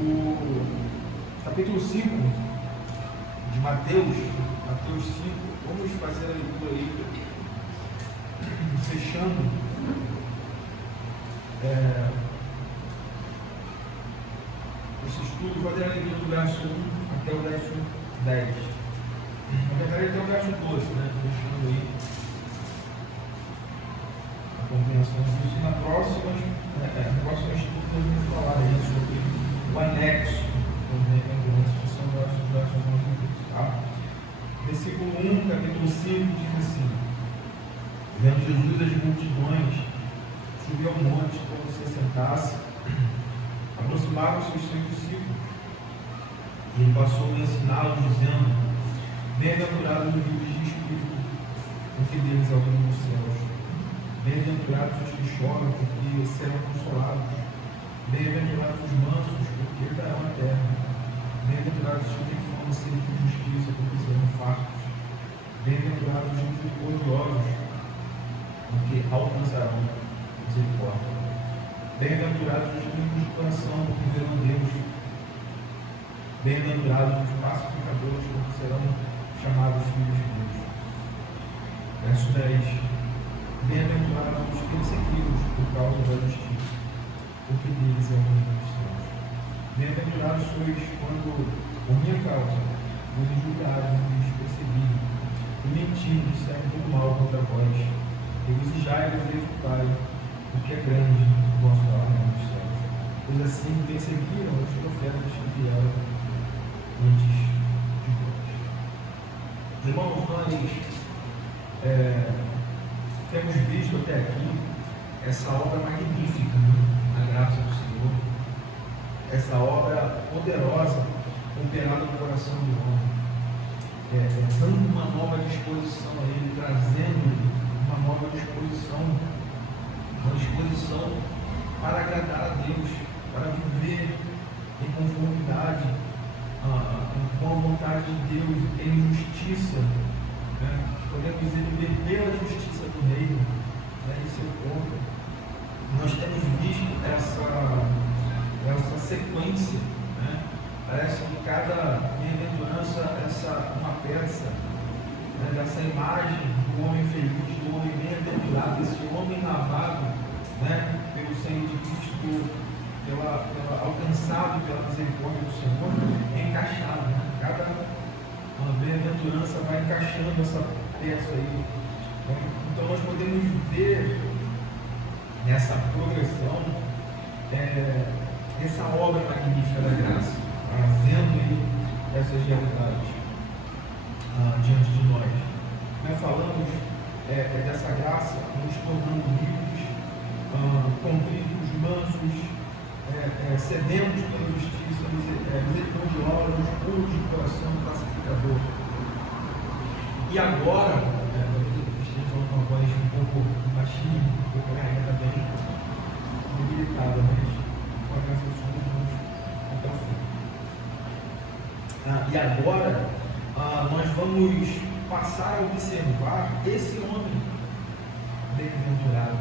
o capítulo 5 de Mateus 5, vamos fazer a leitura aí, fechando esse estudo, fazer a leitura do verso 1 até o verso 10. Na verdade, até o verso 12, né? Fechando aí a compreensão disso. Na próxima estudo, nós vamos falar aí sobre o anexo, que são os versos mais antigos, tá? Versículo 1, capítulo 5, diz assim: vendo Jesus as multidões, subiu ao monte para se sentasse. Aproximaram-se os seus discípulos, e ele passou a ensiná-los, dizendo: bem-aventurados os humildes de espírito, porque deles é o reino dos céus. Bem-aventurados os que choram, porque serão consolados. Bem-aventurados os mansos, porque herdarão a terra. Bem-aventurados os que têm fome e sede de justiça, porque serão fartos. Bem-aventurados os misericordiosos, porque alcançarão misericórdia. Bem-aventurados os limpos de coração, porque verão Deus. Bem-aventurados os pacificadores, porque serão chamados filhos de Deus. Verso 10: bem-aventurados os perseguidos por causa da justiça, porque deles é o reino dos céus. Bem-aventurados sois quando, por minha causa, vos injuriarem e vos perseguirem, e mentindo disserem todo mal contra vós, e regozijai-vos e exultai, porque é grande o vosso reino dos céus. Pois assim perseguiram os profetas que vieram antes de vós. Irmãos, nós temos visto até aqui essa obra magnífica, né? A graça do Senhor, essa obra poderosa operada no coração do homem, dando uma nova disposição a Ele, trazendo uma nova disposição, uma disposição para agradar a Deus, para viver em conformidade com a vontade de Deus, em justiça, né? Podemos viver pela justiça do reino, né? Esse é o ponto. Nós temos visto essa sequência, né? Parece que cada bem-aventurança é uma peça, né? Dessa imagem do homem feliz, do homem bem-aventurado, esse homem lavado, né? Pelo sangue de Cristo, alcançado pela misericórdia do Senhor, é encaixado, né? Cada bem-aventurança vai encaixando essa peça aí. Então nós podemos ver nessa progressão essa obra magnífica da graça, trazendo aí essas realidades diante de nós. Nós falamos dessa graça nos tornando livres, contritos, mansos, sedentos pela justiça, misericordiosos, puros de coração, pacificador. E agora, estou falando com uma voz um pouco baixinha, um pouco carregada bem, debilitada, mas com a graça do Senhor vamos até o fim. E agora, nós vamos passar a observar esse homem bem-aventurado,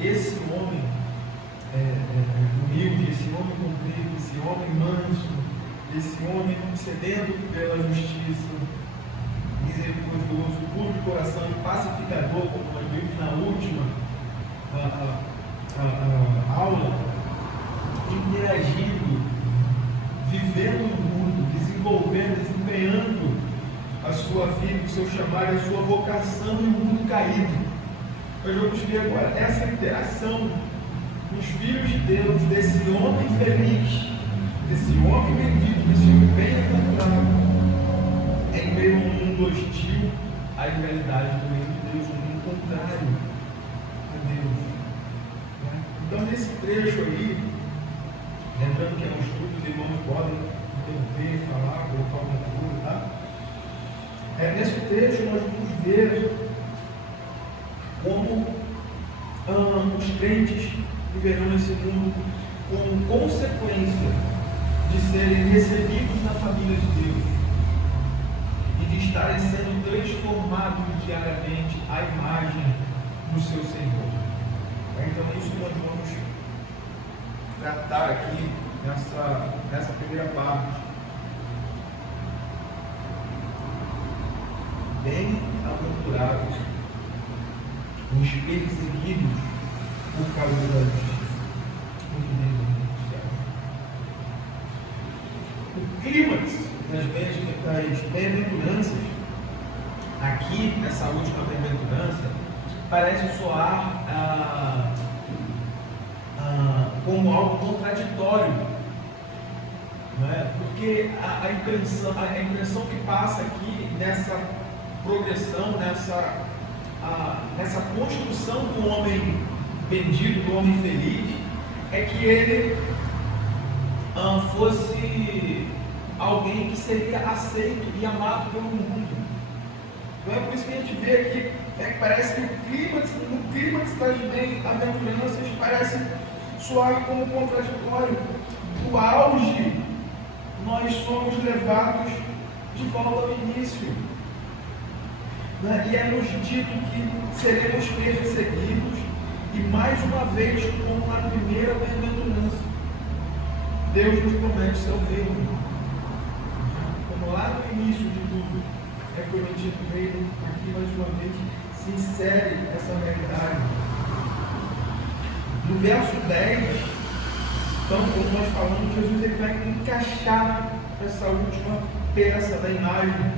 esse homem humilde, esse homem comprido, esse homem manso, esse homem sedento pela justiça, misericordioso, puro de coração e pacificador, como nós vimos na última aula, interagindo, vivendo no mundo, desenvolvendo, desempenhando a sua vida, o seu chamado, a sua vocação no mundo caído. Nós vamos ver agora essa interação dos filhos de Deus, desse homem feliz, desse homem bendito, desse homem bem-aventurado, em meio a um mundo hostil à realidade do reino de Deus, um mundo contrário a Deus. Então, nesse trecho aí, lembrando que é um estudo, os irmãos podem interromper, falar, colocar alguma coisa, tá? Nesse trecho, nós vamos ver como os crentes viverão nesse mundo como consequência de serem recebidos na família de Deus e de estarem sendo transformados diariamente à imagem do seu Senhor. Então é isso que nós vamos tratar aqui nessa primeira parte. Bem-aventurados os perseguidos por causa da justiça. Muito bem, o clímax das bem-aventuranças, aqui nessa última bem-aventurança, parece soar como algo contraditório, não é? Porque a impressão que passa aqui nessa progressão, nessa construção do homem bendito, do homem feliz, é que ele fosse alguém que seria aceito e amado pelo mundo. Então é por isso que a gente vê aqui, parece que o clímax das bem-aventuranças parece soar como contraditório. Do auge, nós somos levados de volta ao início. E é nos dito que seremos perseguidos, e mais uma vez, como na primeira bem-aventurança, Deus nos promete seu reino. Como lá no início de tudo é prometido o reino, aqui mais uma vez se insere essa realidade. No verso 10, então, como nós falamos, Jesus ele vai encaixar essa última peça da imagem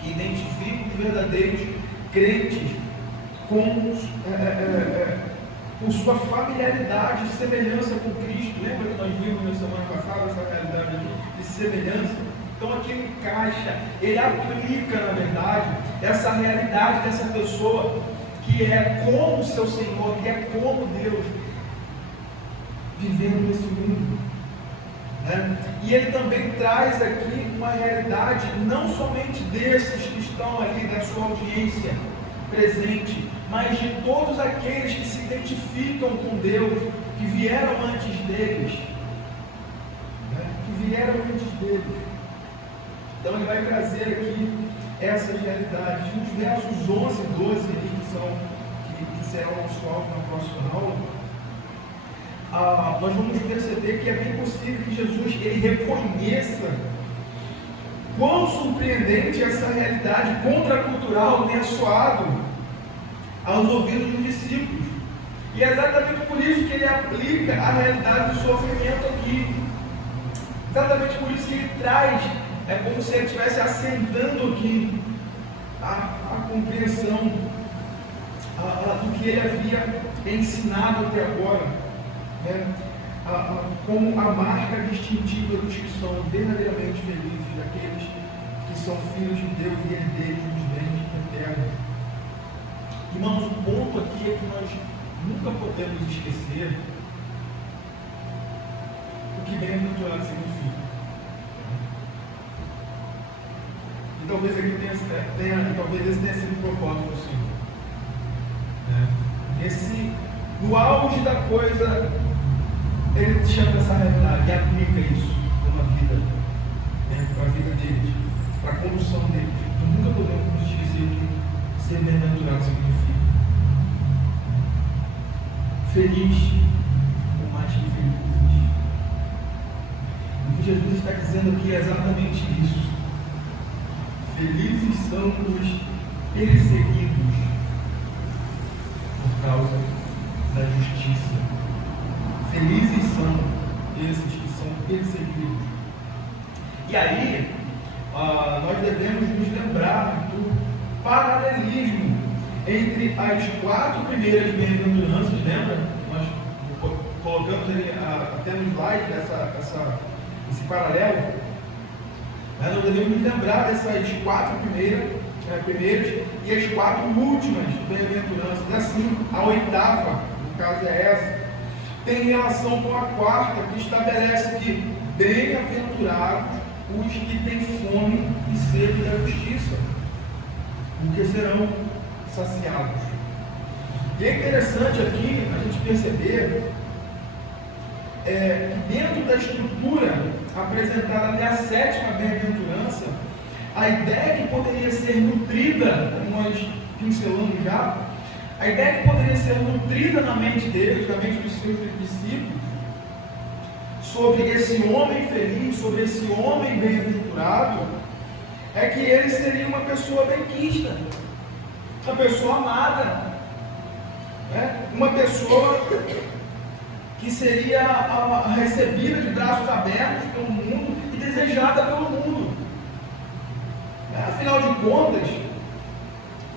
que identifica os verdadeiros crentes com sua familiaridade e semelhança com Cristo. Lembra que nós vimos na semana passada essa realidade aqui de semelhança? Então aqui ele encaixa, ele aplica, na verdade, essa realidade dessa pessoa que é como o seu Senhor, que é como Deus, vivendo nesse mundo. E ele também traz aqui uma realidade não somente desses que estão ali na sua audiência presente, mas de todos aqueles que se identificam com Deus, que vieram antes deles. Então ele vai trazer aqui essas realidades. Nos versos 11 e 12, que serão o nosso alvo na próxima aula, nós vamos perceber que é bem possível que Jesus ele reconheça quão surpreendente essa realidade contracultural tenha soado aos ouvidos dos discípulos. E é exatamente por isso que ele aplica a realidade do sofrimento aqui. Exatamente por isso que ele traz, é como se ele estivesse assentando aqui a compreensão do que ele havia ensinado até agora, como a marca distintiva dos que são verdadeiramente felizes, daqueles que são filhos de Deus e herdeiros dos bens eternos. Irmãos, o ponto aqui é que nós nunca podemos esquecer o que bem-aventurado significa. E talvez esse tenha sido o propósito do Senhor. No auge da coisa, ele chama essa realidade e aplica isso para a vida deles, para a condução deles. Então nunca podemos esquecer o que ser bem-aventurado significa. Feliz, ou mais que feliz. O que Jesus está dizendo aqui é exatamente isso. Felizes são os perseguidos por causa da justiça. Felizes são esses que são perseguidos. E aí, nós devemos nos lembrar do paralelismo entre as 4 primeiras bem-aventuranças. Lembra? Nós colocamos ali até no slide esse paralelo. Nós devemos nos lembrar dessas 4 primeiras e as 4 últimas bem-aventuranças. Assim, a 8ª, no caso é essa, tem relação com a 4ª, que estabelece que bem-aventurados os que têm fome e sede da justiça, porque serão saciados. E é interessante aqui a gente perceber que dentro da estrutura apresentada até a 7ª bem-aventurança, a ideia que poderia ser nutrida, como nós pincelamos já, a ideia que poderia ser nutrida na mente deles, na mente dos seus discípulos, sobre esse homem feliz, sobre esse homem bem-aventurado, é que ele seria uma pessoa benquista, uma pessoa amada, né? Uma pessoa que seria recebida de braços abertos pelo mundo e desejada pelo mundo. Afinal de contas,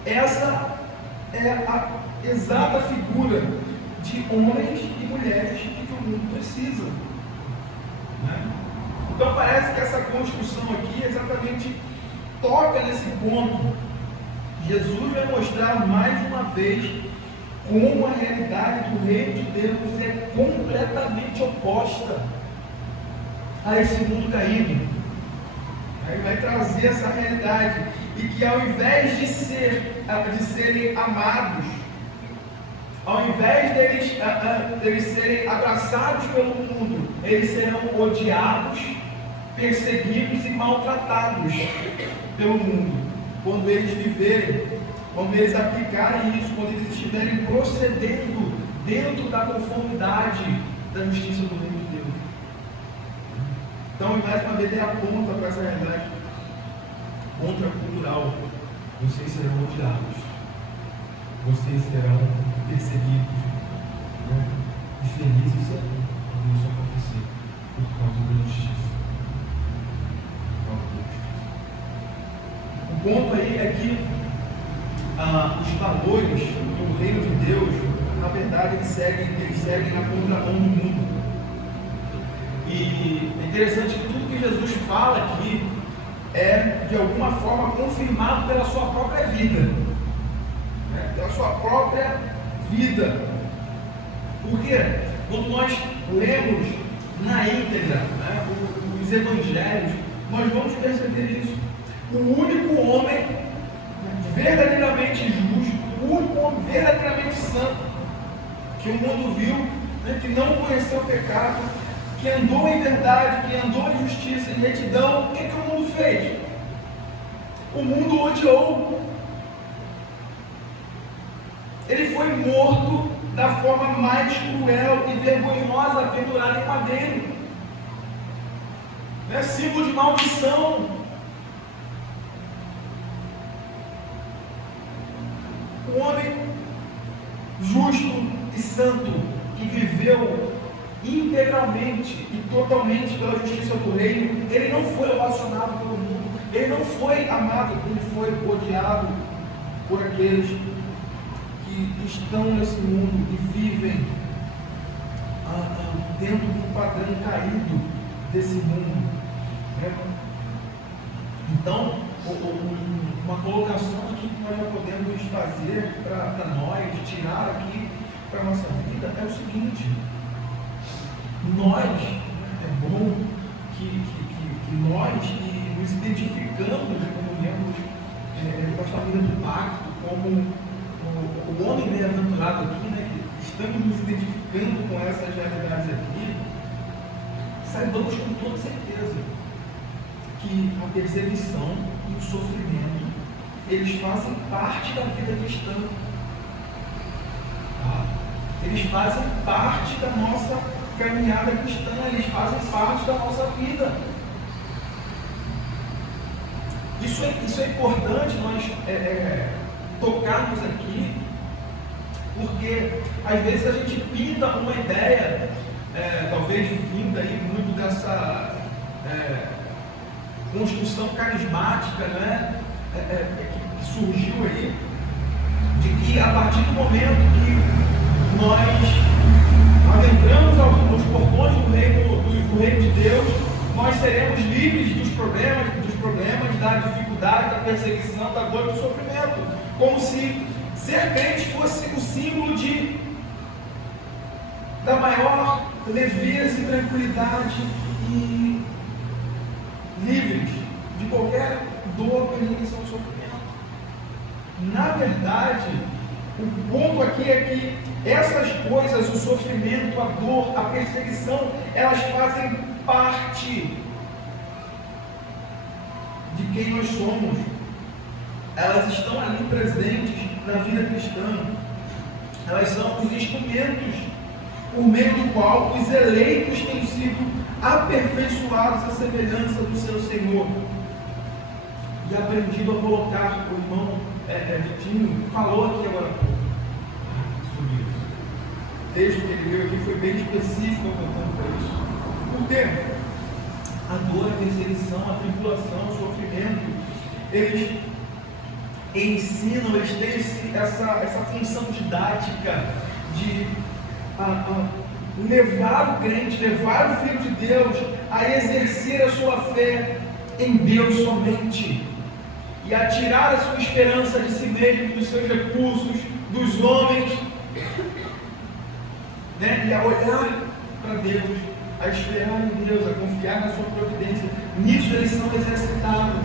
essa é a exata figura de homens e mulheres que o mundo precisa, né? Então parece que essa construção aqui exatamente toca nesse ponto. Jesus vai mostrar mais uma vez como a realidade do reino de Deus é completamente oposta a esse mundo caído. Ele vai trazer essa realidade, e que ao invés de serem amados, ao invés deles serem abraçados pelo mundo, eles serão odiados, perseguidos e maltratados pelo mundo, quando eles viverem, quando eles aplicarem isso, quando eles estiverem procedendo dentro da conformidade da justiça do reino de Deus. Então, mais uma vez, ele aponta para essa realidade contracultural. Vocês serão odiados, vocês serão perseguidos, né? E felizes serão quando isso acontecer, por causa da justiça. O ponto aí é que os valores do reino de Deus, na verdade, eles seguem na contramão do mundo. E é interessante que tudo que Jesus fala aqui é, de alguma forma, confirmado pela sua própria vida, né? Pela sua própria vida. Porque quando nós lemos na íntegra, né, os evangelhos, nós vamos perceber isso. O único homem verdadeiramente justo, o único homem verdadeiramente santo que o mundo viu, né, que não conheceu o pecado, que andou em verdade, que andou em justiça e retidão, o que o mundo fez? O mundo odiou. Ele foi morto da forma mais cruel e vergonhosa, pendurado em madeiro. É símbolo de maldição. O homem justo e santo que viveu integralmente e totalmente pela justiça do reino, ele não foi ovacionado pelo mundo, ele não foi amado, ele foi odiado por aqueles que estão nesse mundo e vivem dentro do padrão caído desse mundo, né? Então, uma colocação aqui que nós já podemos fazer para nós, tirar aqui para a nossa vida, é o seguinte: nós, é bom que nós nos identificamos como membros da família do pacto, como o homem bem-aventurado aqui, né, que estamos nos identificando com essas realidades aqui, saibamos com toda certeza que a perseguição e o sofrimento, eles fazem parte da vida cristã. Tá? Eles fazem parte da nossa caminhada cristã, eles fazem parte da nossa vida. Isso é importante nós tocarmos aqui, porque às vezes a gente pinta uma ideia, talvez vinda aí muito dessa construção carismática, né, que surgiu aí, de que a partir do momento que nós entramos nos portões do reino de Deus, nós seremos livres dos problemas, da dificuldade, da perseguição, da dor e do sofrimento, como se ser crente fosse o símbolo da maior leveza e tranquilidade e livres de qualquer dor, perseguição ou sofrimento. Na verdade, o ponto aqui é que essas coisas, o sofrimento, a dor, a perseguição, elas fazem parte de quem nós somos. Elas estão ali presentes na vida cristã. Elas são os instrumentos por meio do qual os eleitos têm sido aperfeiçoados à semelhança do seu Senhor, e aprendido a colocar, o irmão Vitinho falou aqui agora sobre isso. O texto que ele leu aqui foi bem específico apontando para isso. Por quê? A dor, a perseguição, a tribulação, o sofrimento, eles ensinam, eles têm essa função didática de levar o crente, levar o Filho de Deus a exercer a sua fé em Deus somente, e a tirar a sua esperança de si mesmo, dos seus recursos, dos homens, né? E a olhar para Deus, a esperar em Deus, a confiar na sua providência. Nisso eles são exercitados,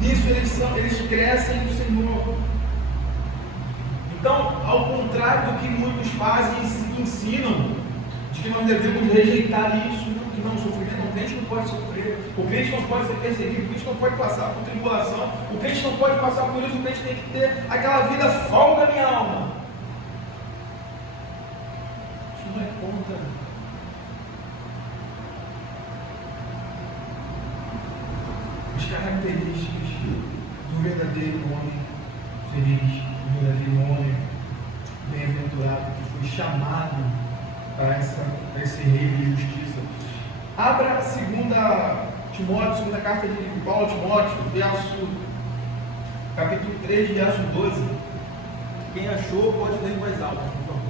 nisso eles crescem no Senhor. Então, ao contrário do que muitos fazem e ensinam, de que nós devemos rejeitar isso, que não, sofrimento, o crente não pode sofrer, o crente não pode ser perseguido, o crente não pode passar por tribulação, o crente não pode passar por isso, o crente tem que ter aquela vida folga da minha alma. Isso não é contra as características do verdadeiro homem feliz, do verdadeiro homem bem-aventurado, que foi chamado para esse reino de justiça. Abra 2 Timóteo, segunda carta de Paulo a Timóteo, capítulo 3, verso 12. Quem achou pode ler mais alto, por favor.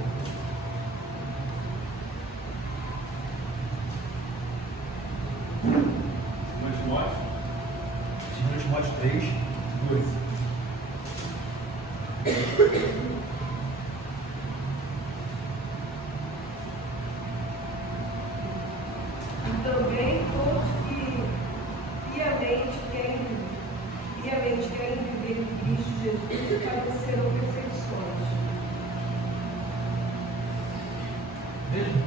2 Timóteo 3, 12. Também todos que piamente querem viver em Cristo Jesus padecerão perseguições. Veja,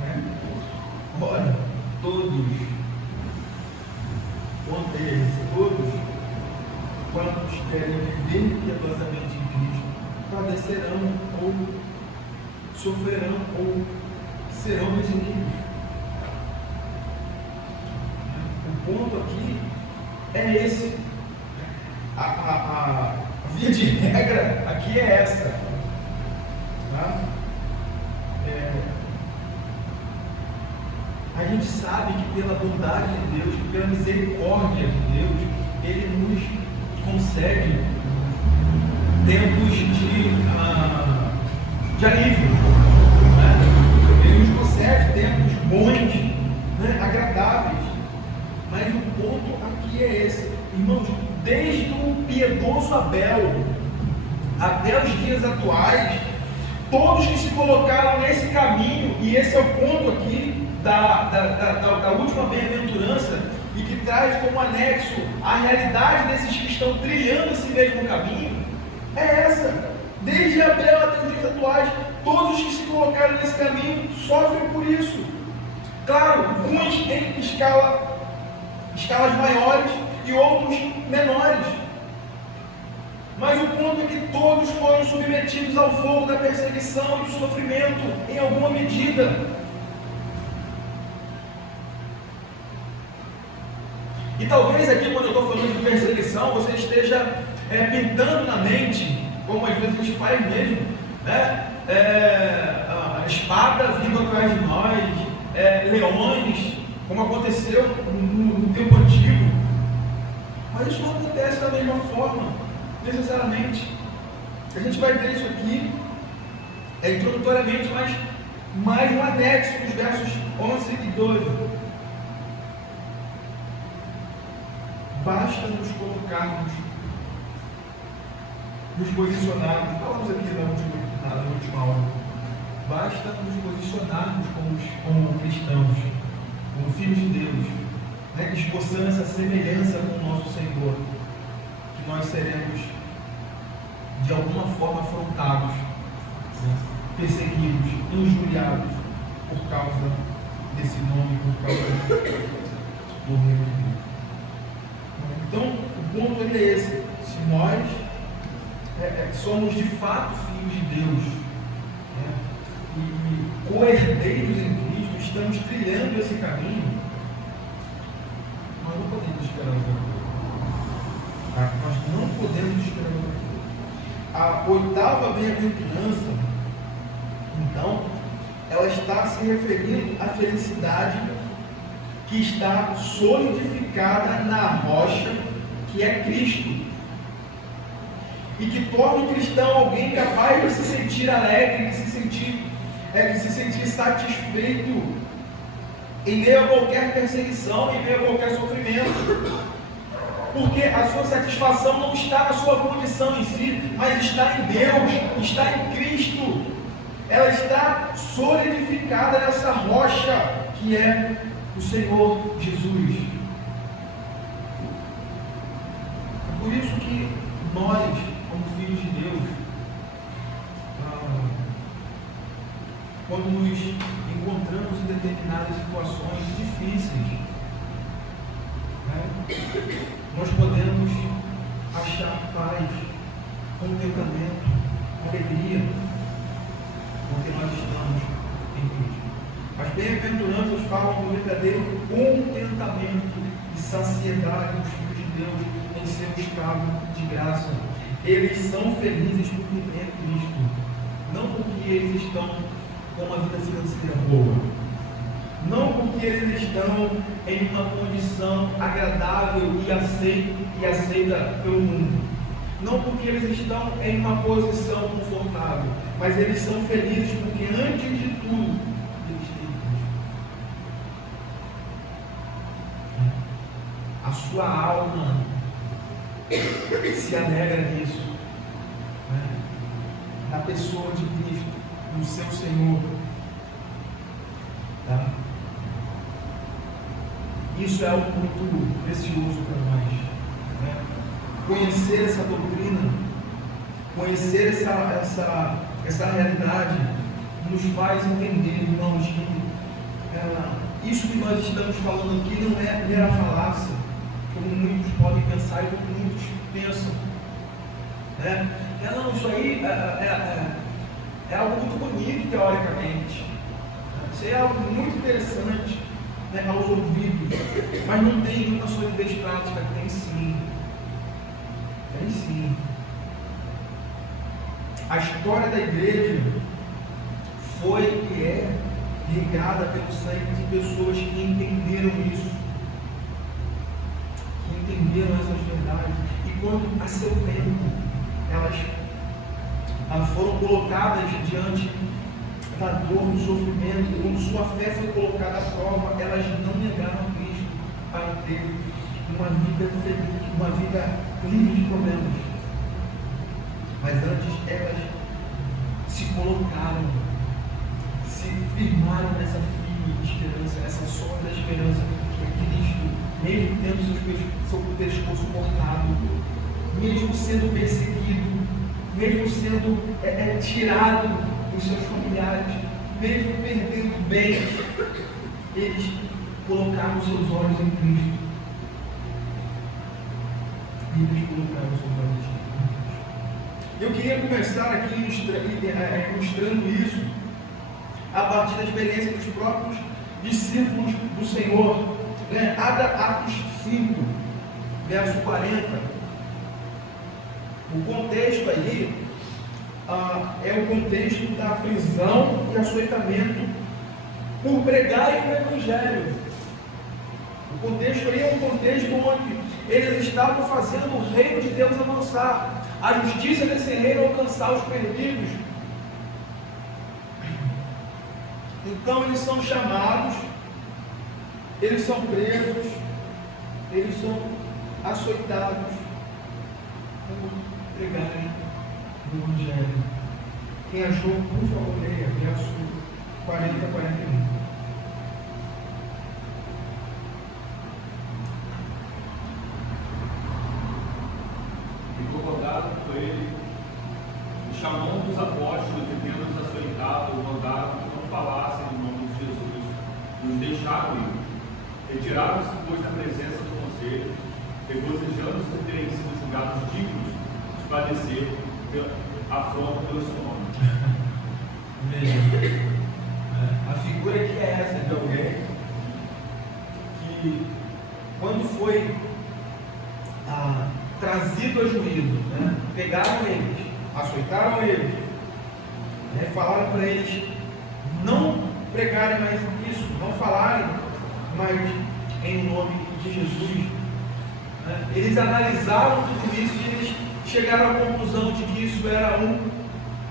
né? Ora, todos, quantos querem viver piedosamente em Cristo, padecerão ou sofrerão ou serão perseguidos. O ponto aqui é esse. A via de regra aqui é essa. Tá? A gente sabe que pela bondade de Deus, que pela misericórdia de Deus, Ele nos concede tempos de alívio. Né? Ele nos concede tempos bons, né? Agradáveis. Mas o ponto aqui é esse, irmãos, desde o piedoso Abel até os dias atuais, todos que se colocaram nesse caminho, e esse é o ponto aqui da última bem-aventurança, e que traz como anexo a realidade desses que estão trilhando esse mesmo caminho, é essa. Desde Abel até os dias atuais, todos os que se colocaram nesse caminho sofrem por isso. Claro, uns em escalas maiores e outros menores. Mas o ponto é que todos foram submetidos ao fogo da perseguição e do sofrimento em alguma medida. E talvez aqui, quando eu estou falando de perseguição, você esteja pintando na mente, como às vezes a gente faz mesmo, né? A espada vindo atrás de nós, leões, como aconteceu no tempo antigo. Mas isso não acontece da mesma forma, necessariamente. A gente vai ver isso aqui introdutoriamente, mas mais no anexo dos versos 11 e 12. Basta nos colocarmos, nos posicionarmos, falamos aqui na última aula, basta nos posicionarmos como cristãos, como filhos de Deus, né, esboçando essa semelhança com o nosso Senhor, que nós seremos de alguma forma afrontados, né, perseguidos, injuriados por causa desse nome, por causa do reino de Deus. Então, o ponto é esse: se nós somos de fato filhos de Deus, né, e co-herdeiros em Cristo, estamos trilhando esse caminho, nós não podemos esperar outra coisa. Tá? Nós não podemos esperar outra coisa. A oitava bem-aventurança, então, ela está se referindo à felicidade que está solidificada na rocha que é Cristo, e que torna o cristão alguém capaz de se sentir alegre, de se sentir satisfeito em meio a qualquer perseguição, em meio a qualquer sofrimento, porque a sua satisfação não está na sua condição em si, mas está em Deus, está em Cristo. Ela está solidificada nessa rocha que é o Senhor Jesus. É por isso que nós, como filhos de Deus, quando nos encontramos em determinadas situações difíceis, nós podemos achar paz, contentamento, alegria, porque nós estamos em Cristo. As bem-aventuranças falam do verdadeiro contentamento e saciedade dos filhos de Deus em seu estado de graça. Eles são felizes porque têm Cristo, não porque eles estão com uma vida financeira boa, não porque eles estão em uma condição agradável e aceita pelo mundo, não porque eles estão em uma posição confortável, mas eles são felizes porque, antes de tudo, eles têm Cristo. A sua alma se alegra nisso, na pessoa de Cristo, no seu Senhor. Tá? Isso é algo muito precioso para nós. Conhecer essa doutrina, conhecer essa realidade, nos faz entender, irmãos, que isso que nós estamos falando aqui não é mera falácia, como muitos podem pensar e como muitos pensam. Não, isso aí é algo muito bonito teoricamente, isso é algo muito interessante, aos ouvidos, mas não tem muita solidez prática. Tem sim. Tem sim. A história da igreja foi e é regada pelo sangue de pessoas que entenderam isso, que entenderam essas verdades, e quando a seu tempo elas foram colocadas diante da dor, do sofrimento, quando sua fé foi colocada à prova, elas não negaram Cristo para ter uma vida feliz, uma vida livre de problemas. Mas antes elas se colocaram, se firmaram nessa firme esperança, essa sólida esperança que é Cristo, mesmo tendo seu pescoço cortado, mesmo sendo perseguido, mesmo sendo tirado dos seus familiares, mesmo perdendo bem, eles colocaram seus olhos em Cristo. Eles colocaram seus olhos em Cristo. Eu queria começar aqui ilustrando isso a partir da experiência dos próprios discípulos do Senhor. Abra Atos 5, verso 40. O contexto aí é o contexto da prisão e açoitamento por pregarem o Evangelho. O contexto aí é um contexto onde eles estavam fazendo o reino de Deus avançar, a justiça desse reino alcançar os perdidos. Então eles são chamados, eles são presos, eles são açoitados por pregarem o Evangelho. Quem achou, por favor, leia, verso 40 a 41. Incomodado com ele, e chamando os apóstolos e tendo-os açoitado, mandaram que não falassem em nome de Jesus, nos deixaram ir. Retiraram-se, pois, da presença do conselho, regozijando-se de terem sido julgados dignos de padecer afronta pelo seu nome. Veja, A figura que é essa de alguém que, quando foi trazido a juízo, né, pegaram eles, açoitaram eles, né, falaram para eles não pregarem mais isso, não falarem mais em nome de Jesus, né. Eles analisaram tudo isso e eles chegaram à conclusão de que isso era um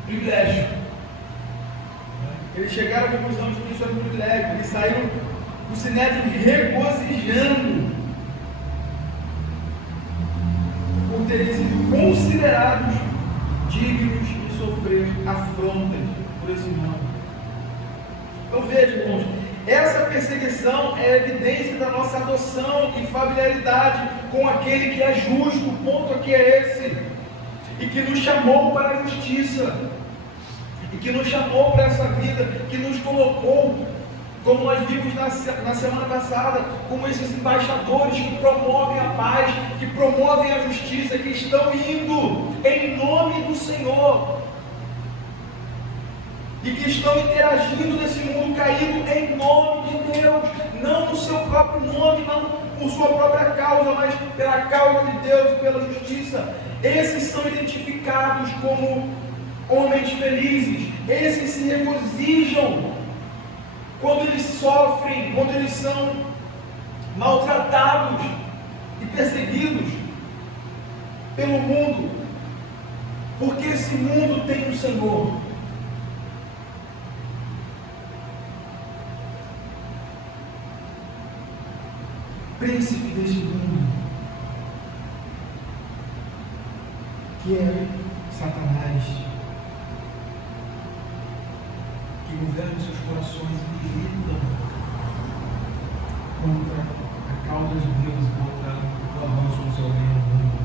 privilégio. Eles chegaram à conclusão de que isso era um privilégio. Eles saíram do Sinédrio regozijando por terem sido considerados dignos de sofrer afrontas por esse nome. Então veja, irmãos, essa perseguição é a evidência da nossa adoção e familiaridade com aquele que é justo. O ponto aqui é esse, e que nos chamou para a justiça, e que nos chamou para essa vida, que nos colocou, como nós vimos na semana passada, como esses embaixadores que promovem a paz, que promovem a justiça, que estão indo em nome do Senhor, e que estão interagindo nesse mundo caído em nome de Deus, não no seu próprio nome, não por sua própria causa, mas pela causa de Deus e pela justiça. Esses são identificados como homens felizes. Esses se regozijam quando eles sofrem, quando eles são maltratados e perseguidos pelo mundo, porque esse mundo tem um Senhor. Príncipe deste mundo, que é Satanás, que governa seus corações e luta contra a causa de Deus e contra o avanço do seu reino no mundo.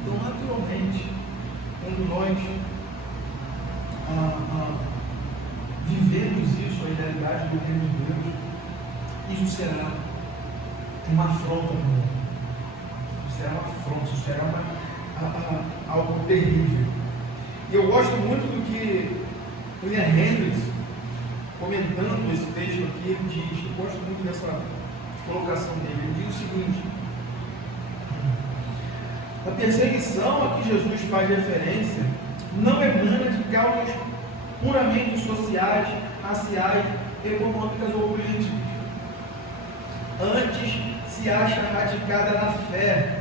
Então, naturalmente, quando nós vivemos isso, a realidade do reino de Deus, isso será uma afronta para o mundo. Isso será uma afronta, isso será algo terrível. E eu gosto muito do que William Hendricks, comentando esse texto aqui, ele diz, eu gosto muito dessa colocação dele, ele diz o seguinte: a perseguição a que Jesus faz referência não emana de causas puramente sociais, raciais, econômicas ou políticas. Antes se acha radicada na fé.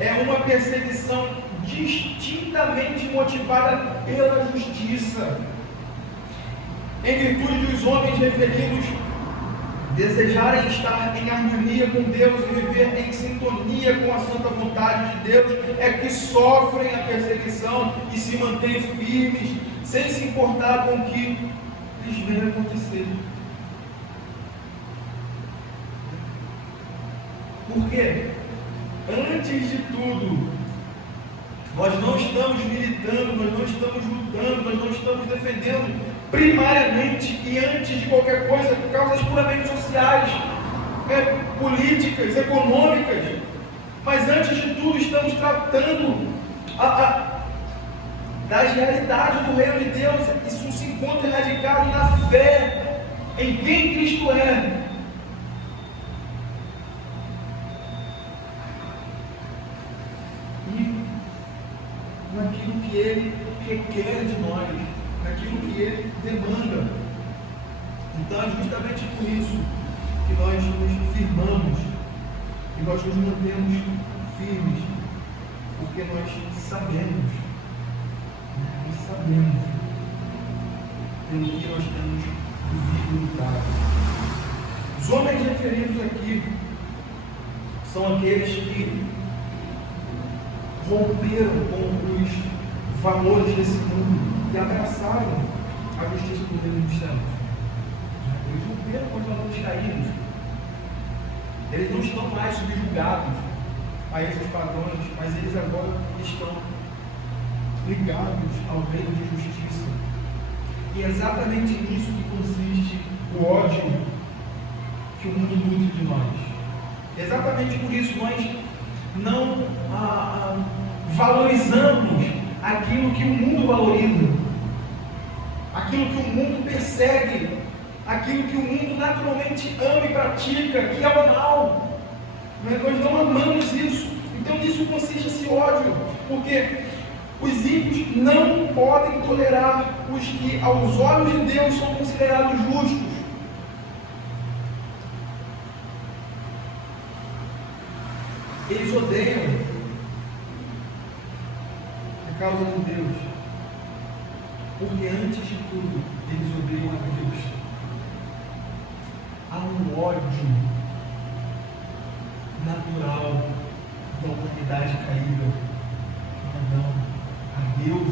É uma perseguição distintamente motivada pela justiça, em virtude dos homens referidos desejarem estar em harmonia com Deus e viver em sintonia com a santa vontade de Deus, é que sofrem a perseguição e se mantêm firmes, sem se importar com o que lhes vem acontecer. Por quê? Antes de tudo, nós não estamos militando, nós não estamos lutando, nós não estamos defendendo primariamente e antes de qualquer coisa causas puramente sociais, políticas, econômicas, mas antes de tudo estamos tratando das realidades do reino de Deus. Isso se encontra radicado na fé em quem Cristo é. Naquilo que Ele requer de nós, naquilo que Ele demanda. Então é justamente por isso que nós nos firmamos e nós nos mantemos firmes, porque nós sabemos pelo que nós temos vivido e lutado. Os homens referidos aqui são aqueles que romperam com os valores desse mundo e abraçaram a justiça do reino dos céus. Eles romperam com os valores caídos. Eles não estão mais subjugados a esses padrões, mas eles agora estão ligados ao reino de justiça. E é exatamente nisso que consiste o ódio que o mundo nutre de nós. Exatamente por isso nós não valorizamos aquilo que o mundo valoriza, aquilo que o mundo persegue, aquilo que o mundo naturalmente ama e pratica, que é o mal. Mas nós não amamos isso. Então nisso consiste esse ódio, porque os ímpios não podem tolerar os que aos olhos de Deus são considerados justos. Eles odeiam a causa de Deus, porque antes de tudo eles odeiam a Deus. Há um ódio natural da humanidade caída a Deus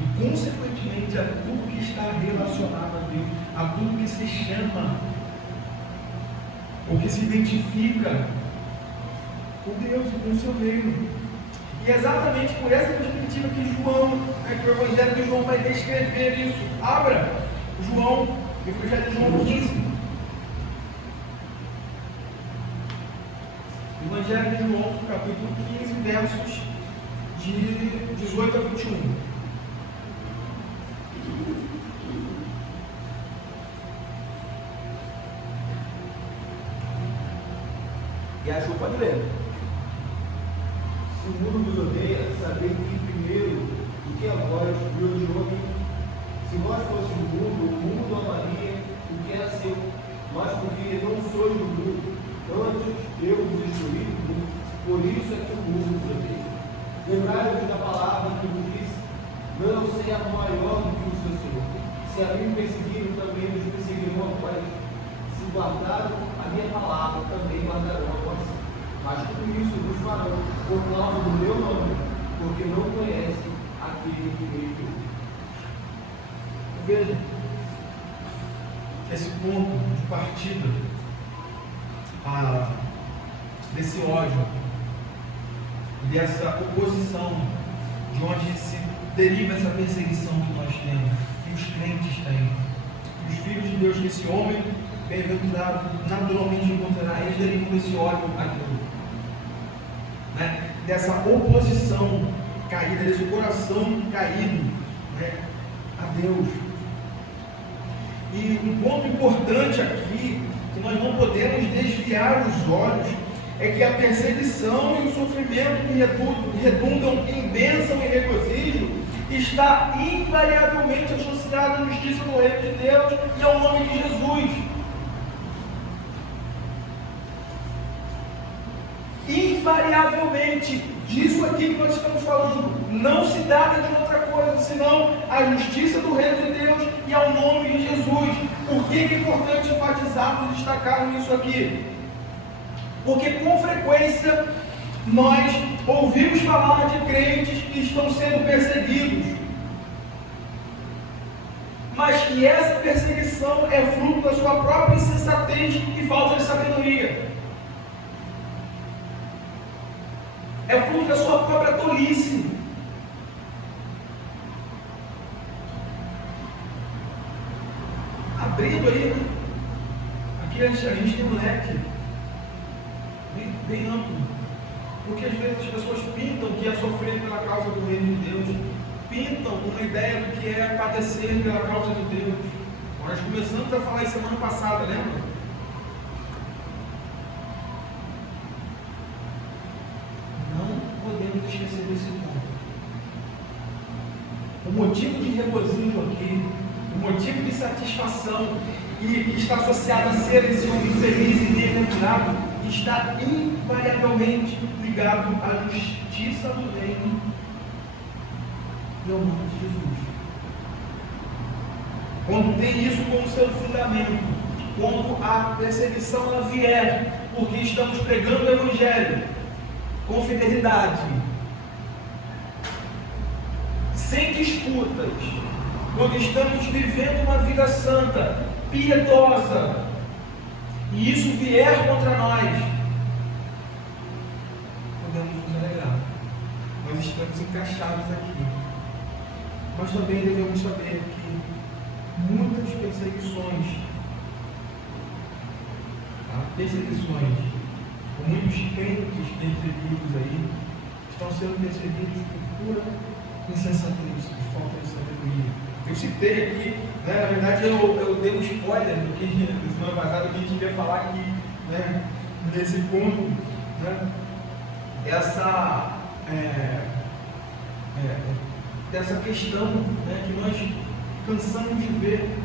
e consequentemente a tudo que está relacionado a Deus, a tudo que se chama ou que se identifica com Deus e com o seu reino. E é exatamente por essa perspectiva que João, que o Evangelho de João vai descrever isso. Abra João, o Evangelho de João 15. Evangelho de João, capítulo 15, versos de 18 a 21. E achou, pode ler. Se o mundo nos odeia, sabei que primeiro do que a vós, me odiou. Se vós fosse do mundo, o mundo amaria o que é seu, mas porque não sois do mundo, antes eu vos escolhi do mundo, por isso é que o mundo vos odeia. Lembrai-vos da palavra que vos disse: não eu seja maior do que o seu Senhor. Se a mim me perseguiram, também vos perseguirão a vós. Se guardaram a minha palavra, também guardarão a vós. Mas tudo isso vos farão por causa do meu nome, porque não conhecem aquele que me enviou. Veja, esse ponto de partida desse ódio, dessa oposição, de onde se deriva essa perseguição que nós temos, que os crentes têm, que os filhos de Deus, que esse homem bem-aventurado naturalmente encontrará, eles derivam desse ódio a Deus, né? Dessa oposição caída, desse coração caído, né, a Deus. E um ponto importante aqui, que nós não podemos desviar os olhos, é que a perseguição e o sofrimento que redundam em bênção e regozijo está invariavelmente associado à justiça do reino de Deus e ao nome de Jesus. Invariavelmente, disso aqui que nós estamos falando, não se trata de outra coisa, senão a justiça do reino de Deus e ao nome de Jesus. Por que é importante enfatizarmos e destacarmos isso aqui? Porque com frequência nós ouvimos falar de crentes que estão sendo perseguidos, mas que essa perseguição é fruto da sua própria insensatez e falta de sabedoria. É fruto da sua própria tolice. Abrindo aí, né? Aqui a gente tem um leque bem amplo. Porque às vezes as pessoas pintam que é sofrer pela causa do reino de Deus, pintam uma ideia do que é padecer pela causa de Deus. Nós começamos a falar isso semana passada, lembra? Podemos esquecer desse ponto. O motivo de regozijo aqui, o motivo de satisfação e que está associado a ser esse homem feliz e bem-aventurado está invariavelmente ligado à justiça do reino e ao nome de Jesus. Quando tem isso como seu fundamento, quando a perseguição ela vier, porque estamos pregando o Evangelho com fidelidade, sem disputas, quando estamos vivendo uma vida santa, piedosa, e isso vier contra nós, podemos nos alegrar. Nós estamos encaixados aqui. Mas também devemos saber que muitas perseguições, muitos crentes perseguidos aí, estão sendo perseguidos por pura insensatez, por falta de sabedoria. Eu citei aqui, né, na verdade eu dei um spoiler do que na semana passada que a gente ia falar aqui, né, nesse ponto, né, dessa questão, né, que nós cansamos de ver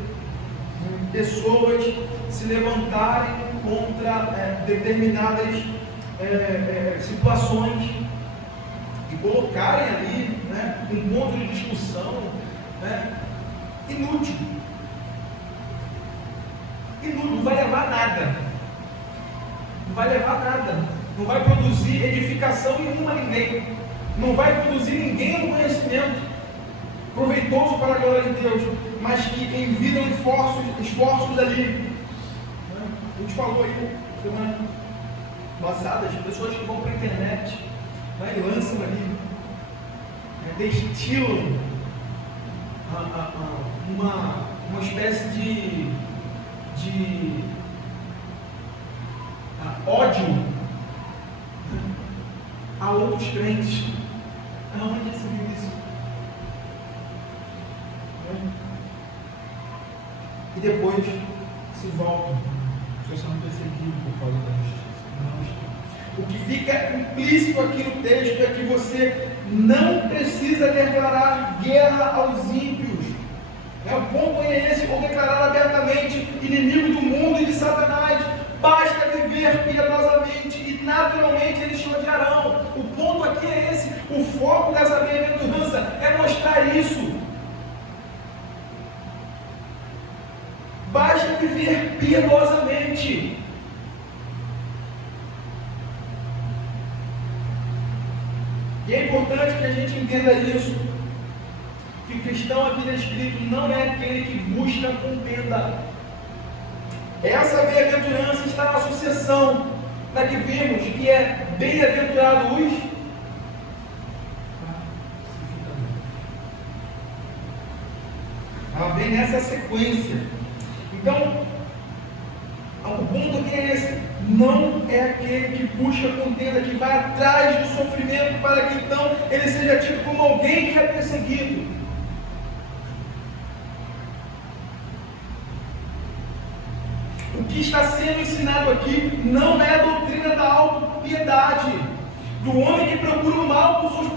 pessoas se levantarem contra determinadas situações e colocarem ali, né, um ponto de discussão, né, inútil, não vai levar a nada, não vai produzir edificação nenhuma a ninguém, não vai produzir ninguém um conhecimento proveitoso para a glória de Deus, mas que envidam esforços ali. A gente falou aí semana passada, as pessoas que vão para a internet, né, e lançam ali, destilam uma espécie de ódio a outros crentes. Aonde você viu isso? E depois se voltam. Vocês são perseguidos por causa da justiça. Não. O que fica implícito aqui no texto é que você não precisa declarar guerra aos ímpios. O ponto é esse, ou declarar abertamente inimigo do mundo e de Satanás. Basta viver piedosamente e naturalmente eles te odiarão. O ponto aqui é esse, o foco dessa bem-aventurança é mostrar isso. Basta viver piedosamente. E é importante que a gente entenda isso, que o cristão aqui descrito não é aquele que busca contenda. Essa bem-aventurança está na sucessão da que vimos, que é bem-aventurado os. Ela vem nessa sequência. Então, o ponto aqui é esse: não é aquele que busca contenda, que vai atrás do sofrimento para que então ele seja tido como alguém que é perseguido. O que está sendo ensinado aqui não é a doutrina da autopiedade, do homem que procura o mal por sua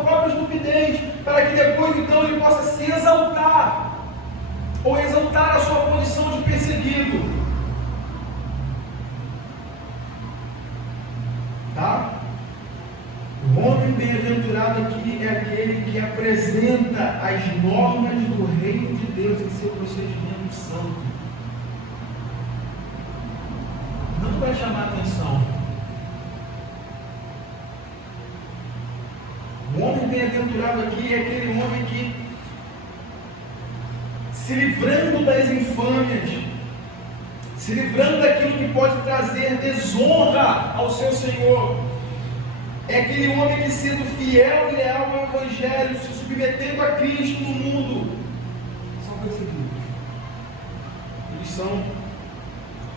própria estupidez, para que depois então ele possa se exaltar, ou exaltar a sua condição de perseguido. Tá? O homem bem-aventurado aqui é aquele que apresenta as normas do reino de Deus em seu procedimento santo. Não vai chamar atenção. O homem bem-aventurado aqui é aquele homem que, se livrando das infâmias, se livrando daquilo que pode trazer desonra ao seu Senhor, é aquele homem que, sendo fiel e leal ao Evangelho, se submetendo a Cristo no mundo, são perseguidos. Eles são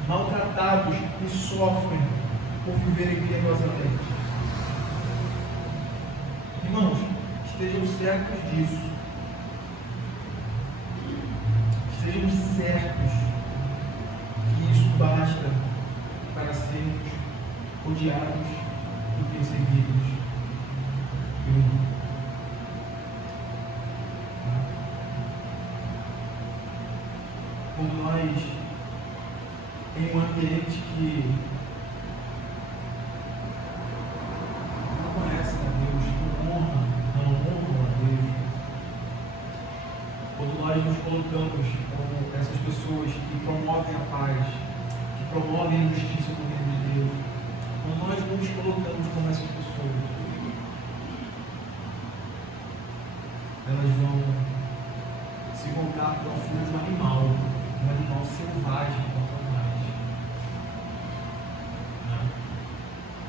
maltratados e sofrem por viverem piedosamente. Irmãos, estejam certos disso. Estejam certos que isso basta para sermos odiados e perseguidos pelo mundo. Quando nós, em um ambiente que não conhece a Deus, não honram a Deus, quando nós nos colocamos como essas pessoas que promovem a paz, que promovem a justiça no reino de Deus, quando nós nos colocamos como essas pessoas, elas vão se voltar para o filho de um animal selvagem contra nós.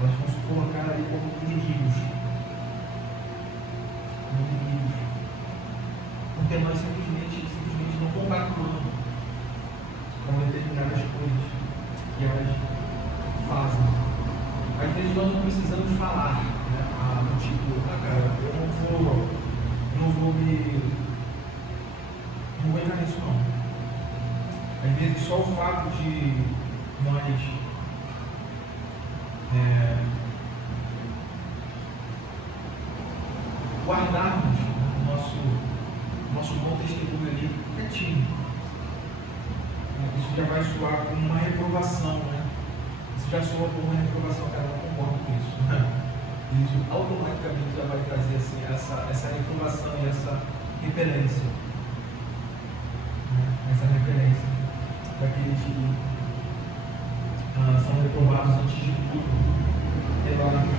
Elas vão se colocar ali como inimigos. Porque nós simplesmente não compactuamos com determinadas coisas que elas fazem. Às vezes nós não precisamos falar, né? Do tipo, cara, eu não vou me Às vezes só o fato de nós guardarmos o nosso bom testemunho ali quietinho, isso já vai soar como uma reprovação, né? Isso já soa como uma reprovação, cara, eu não concordo com isso, né? Isso automaticamente já vai trazer assim, essa reprovação e essa repelência, né? Essa repelência daqueles que são reprovados antes de tudo pela lei.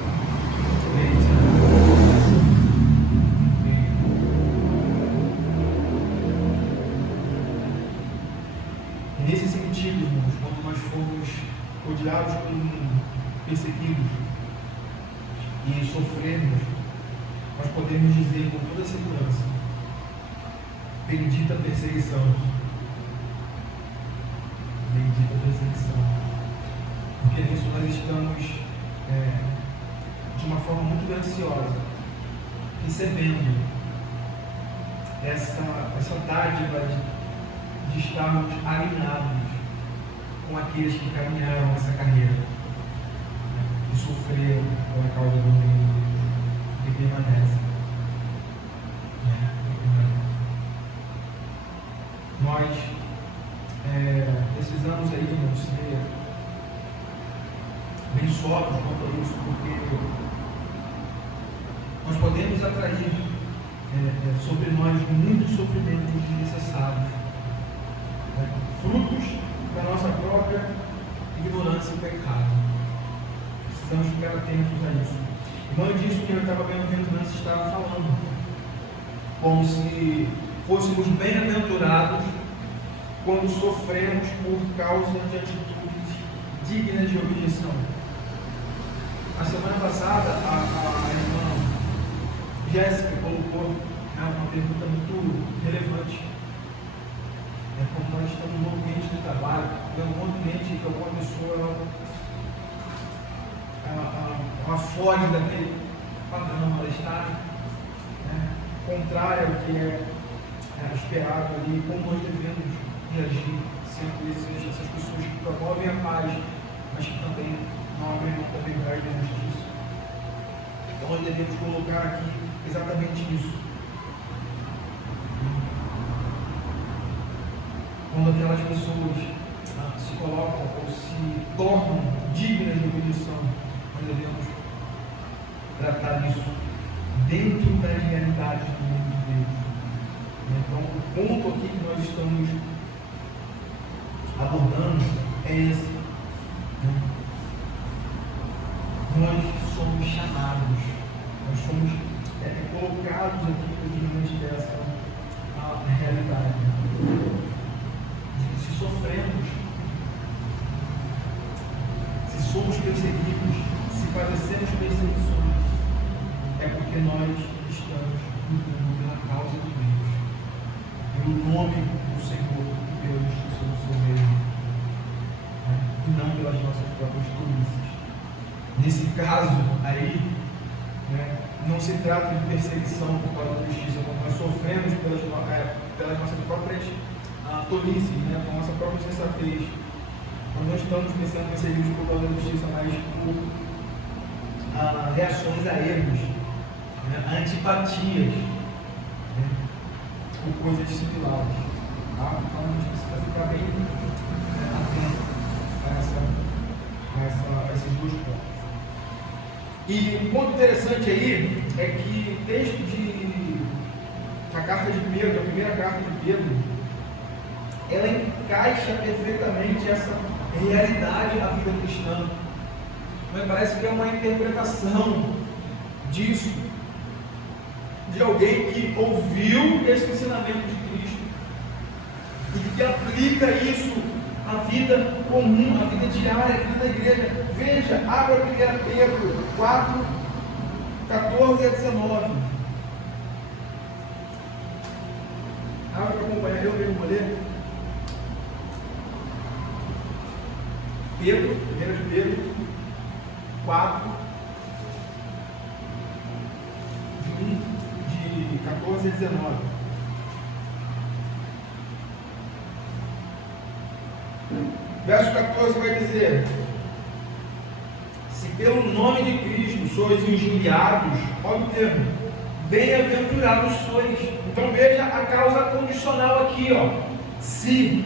Nesse sentido, irmãos, quando nós formos rodeados por perseguidos e sofrermos, nós podemos dizer com toda segurança: bendita perseguição. Bendita perseguição. Porque nisso nós estamos, de uma forma muito graciosa, recebendo essa dádiva de estarmos alinhados com aqueles que caminharam essa carreira, né, e sofreram pela causa do reino, que permanece. Nós precisamos aí, irmãos, ser bem sóbrios quanto a isso, porque nós podemos atrair sobre nós muitos sofrimentos desnecessários, frutos da nossa própria ignorância e pecado. Precisamos ficar atentos a isso. E não é disso que eu estava bem-aventurado estava falando, como se fôssemos bem-aventurados quando sofremos por causa de atitudes dignas de objeção. Na semana passada, a irmã Jéssica colocou uma pergunta muito relevante. Como nós estamos no ambiente de trabalho, em algum ambiente que alguma pessoa ela foge daquele padrão, ela está contrária ao que é esperado ali, como nós devemos reagir sempre essas pessoas que promovem a paz, mas que também não abrem mão da verdade da justiça. Então nós devemos colocar aqui exatamente isso. Quando aquelas pessoas se colocam ou se tornam dignas de obedição, nós devemos tratar isso dentro das realidades do mundo de Deus. Então, o ponto aqui que nós estamos abordando é esse. Nós somos chamados, nós somos colocados aqui diante dessa realidade. Se sofremos, se somos perseguidos, se padecemos perseguições, é porque nós estamos lutando pela causa de Deus, pelo nome do Senhor e pela justiça do seu reino, e não pelas nossas próprias tolices. Nesse caso aí, não se trata de perseguição por causa da justiça, quando nós sofremos pelas nossas próprias tolices, com a nossa própria insensatez. Nós não estamos sendo perseguidos por causa da justiça, mas por reações a erros, antipatias, ou coisas similares. Então a gente precisa ficar bem atento a esses dois pontos. E um ponto interessante aí é que o texto da carta de Pedro, a primeira carta de Pedro, ela encaixa perfeitamente essa realidade da vida cristã. Mas parece que é uma interpretação disso, de alguém que ouviu esse ensinamento de Cristo e que aplica isso à vida comum, à vida diária, à vida da igreja. Veja, abra 1 Pedro 4, 14 a 19. Abra para acompanhar, eu mesmo vou ler. Pedro, 1 Pedro 4, de 14 a 19. Verso 14 vai dizer: se pelo nome de Cristo sois injuriados, olha o termo, bem-aventurados sois. Então veja a causa condicional aqui, ó. Se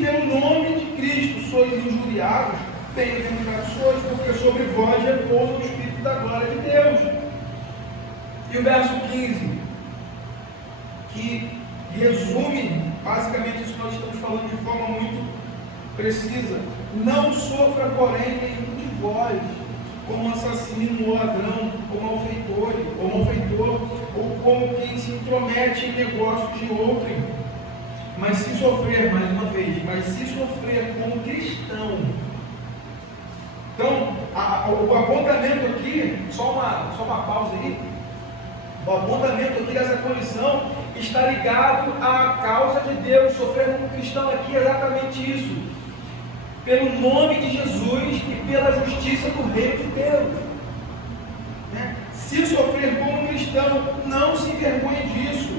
pelo nome de Cristo sois injuriados, bem-aventurados sois, porque sobre vós repousa o Espírito da glória de Deus. E o verso 15, que resume basicamente isso que nós estamos falando de forma muito precisa: não sofra, porém, nenhum de vós como assassino, ou ladrão, ou malfeitor, ou como quem se intromete em negócios de outrem. Mas se sofrer, mais uma vez, como cristão. Então, o apontamento aqui, só uma pausa aí. O apontamento aqui dessa condição está ligado à causa de Deus. Sofrer como cristão aqui é exatamente isso. Pelo nome de Jesus e pela justiça do reino de Deus. Se sofrer como cristão, não se envergonhe disso.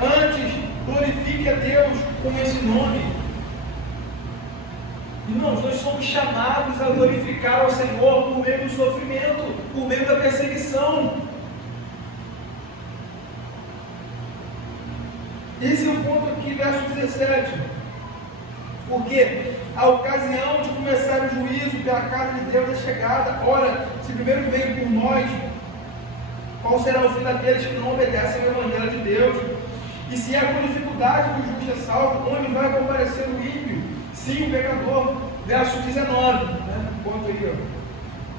Antes, glorifique a Deus com esse nome. Irmãos, nós somos chamados a glorificar ao Senhor por meio do sofrimento, por meio da perseguição. Esse é o ponto aqui, verso 17. Porque a ocasião de começar o juízo pela casa de Deus é chegada. Ora, se primeiro veio por nós, qual será o fim daqueles que não obedecem ao Evangelho de Deus? E se é com dificuldade que o justo é salvo, onde vai comparecer o ímpio? Sim, o pecador. Verso 19. Ponto aí, ó.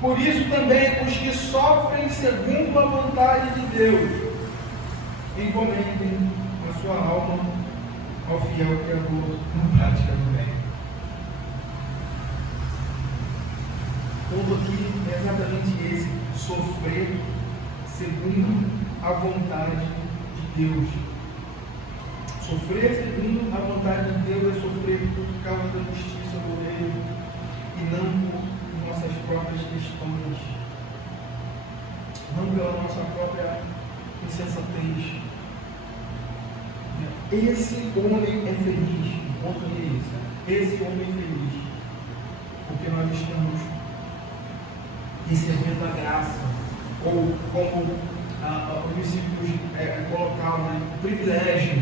Por isso também os que sofrem segundo a vontade de Deus encomendem a sua alma ao fiel Criador na prática do bem. O ponto aqui é exatamente esse: sofrer segundo a vontade de Deus. Sofrer segundo a vontade de Deus é sofrer por causa da justiça do reino e não por nossas próprias questões, não pela nossa própria insensatez. Esse homem é feliz. O ponto é esse: esse homem é feliz porque nós estamos recebendo a graça, ou como os discípulos colocavam, o privilégio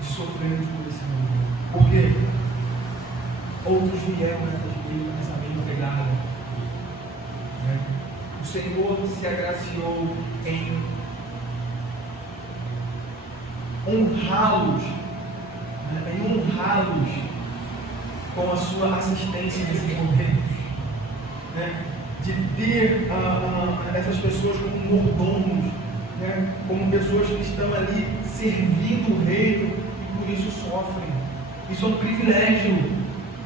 de sofrermos por esse mundo. Porque outros vieram nessa mesma pegada. O Senhor se agraciou em honrá-los, com a sua assistência nesses momentos, de ter essas pessoas como mordomos, como pessoas que estão ali servindo o reino e por isso sofrem. Isso é um privilégio,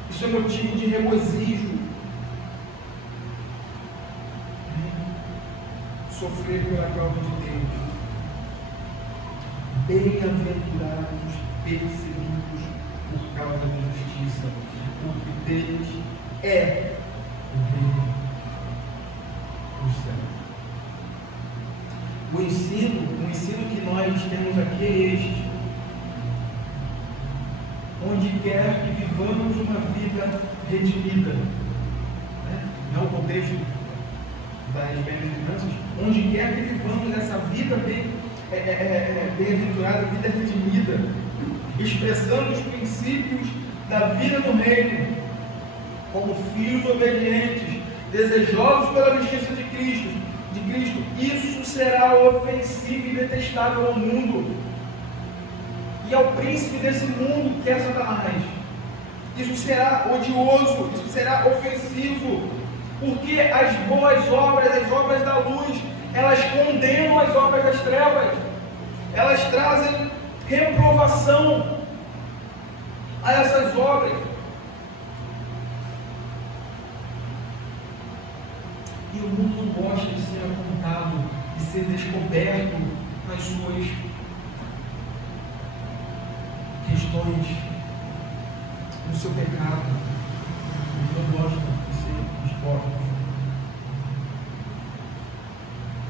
isso é motivo de regozijo. Sofrer pela causa de Deus. Bem-aventurados perseguidos por causa da justiça, porque deles é o reino do céu. O ensino que nós temos aqui é este: onde quer que vivamos uma vida redimida, não é o contexto das bem-aventuranças, onde quer que vivamos essa vida bem-aventurada, vida redimida, expressando os princípios da vida no reino, como filhos obedientes, desejosos pela justiça de Cristo, isso será ofensivo e detestável ao mundo e ao príncipe desse mundo, que é Satanás. Isso será odioso, isso será ofensivo, porque as boas obras, as obras da luz, elas condenam as obras das trevas, elas trazem reprovação a essas obras. E o mundo não gosta de ser apontado, de ser descoberto nas suas questões, no seu pecado. Eles não gostam de ser expostos.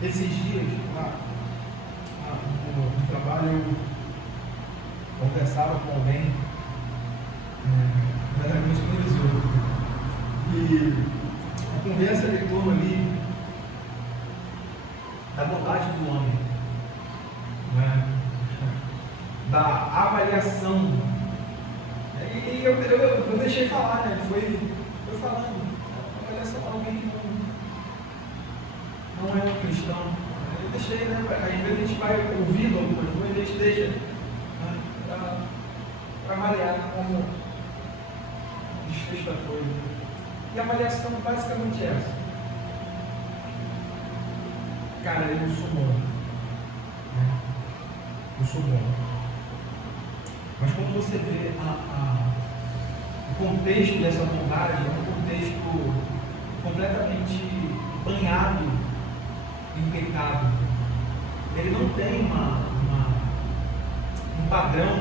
Esses dias, lá no trabalho, eu conversava com alguém Mas era muito supervisor. E a conversa de torno ali da bondade do homem, né? Da avaliação. E eu deixei falar, né? Foi falando. A avaliação de alguém que não é um cristão. Eu deixei, né? Às vezes a gente vai ouvindo algumas coisas, a gente deixa, né? Para avaliar como desfecho da coisa. E a avaliação basicamente é essa. Cara, eu sou bom. Né? Eu sou bom. Mas quando você vê o contexto dessa bondade, é um contexto completamente banhado em pecado. Ele não tem um padrão,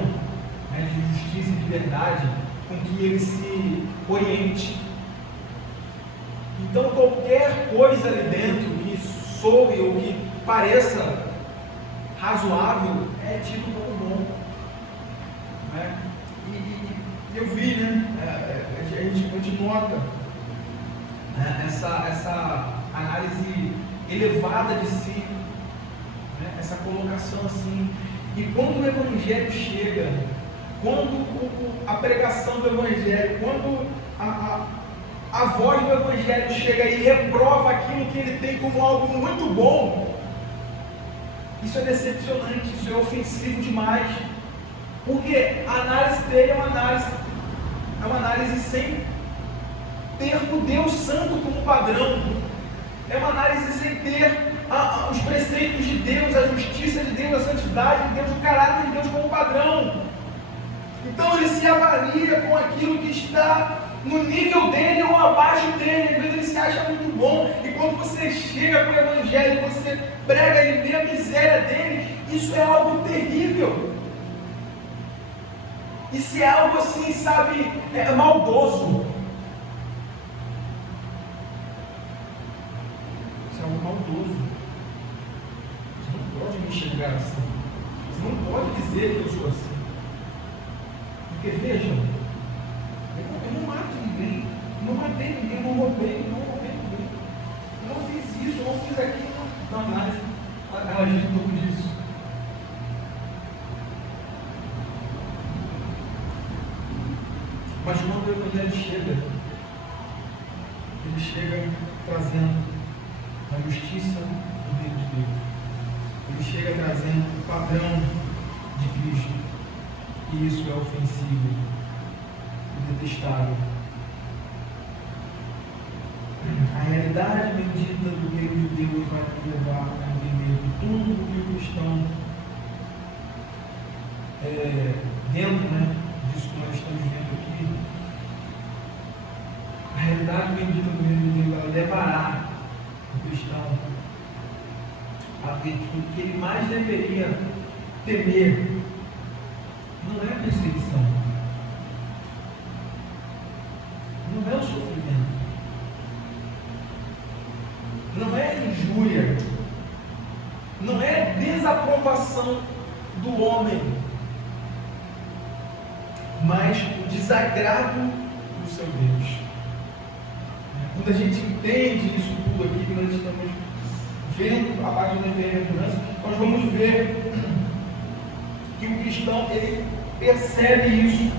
né, de justiça e de verdade com que ele se oriente. Então qualquer coisa ali dentro que soe ou que pareça razoável é tido como bom. Né? E eu vi, né? A gente nota, né, essa análise elevada de si, né, essa colocação assim. E quando o Evangelho chega, quando a pregação do Evangelho, quando a voz do Evangelho chega e reprova aquilo que ele tem como algo muito bom, isso é decepcionante, isso é ofensivo demais. Porque a análise dele é uma análise sem ter o Deus Santo como padrão. É uma análise sem ter os preceitos de Deus, a justiça de Deus, a santidade de Deus, o caráter de Deus como padrão. Então ele se avalia com aquilo que está no nível dele ou abaixo dele. Às vezes ele se acha muito bom. E quando você chega com o Evangelho, você prega e vê a miséria dele, isso é algo terrível. Isso é algo assim, sabe, maldoso. Isso é algo maldoso. Você não pode me enxergar assim. Você não pode dizer que eu sou assim. Porque vejam, eu não mato ninguém, não matei ninguém, não roubei ninguém. Eu não fiz isso, eu não fiz aquilo. Não, mas ela diz um pouco disso. Mas quando o Evangelho chega, ele chega trazendo a justiça do reino de Deus. Ele chega trazendo o padrão de Cristo. E isso é ofensivo e detestável. A realidade bendita do reino de Deus vai nos levar a entender que tudo o que o cristão dentro, né, disso que nós estamos vendo aqui, a realidade bendita do reino de Deus, ela levará o cristão a ver que o que ele mais deveria temer não é a perseguição, não é o sofrimento, não é a injúria, não é a desaprovação do homem, mas o desagrado do seu Deus. Quando a gente entende isso tudo aqui que nós estamos vendo a página da bem-aventurança, nós vamos ver que o cristão, ele percebe isso.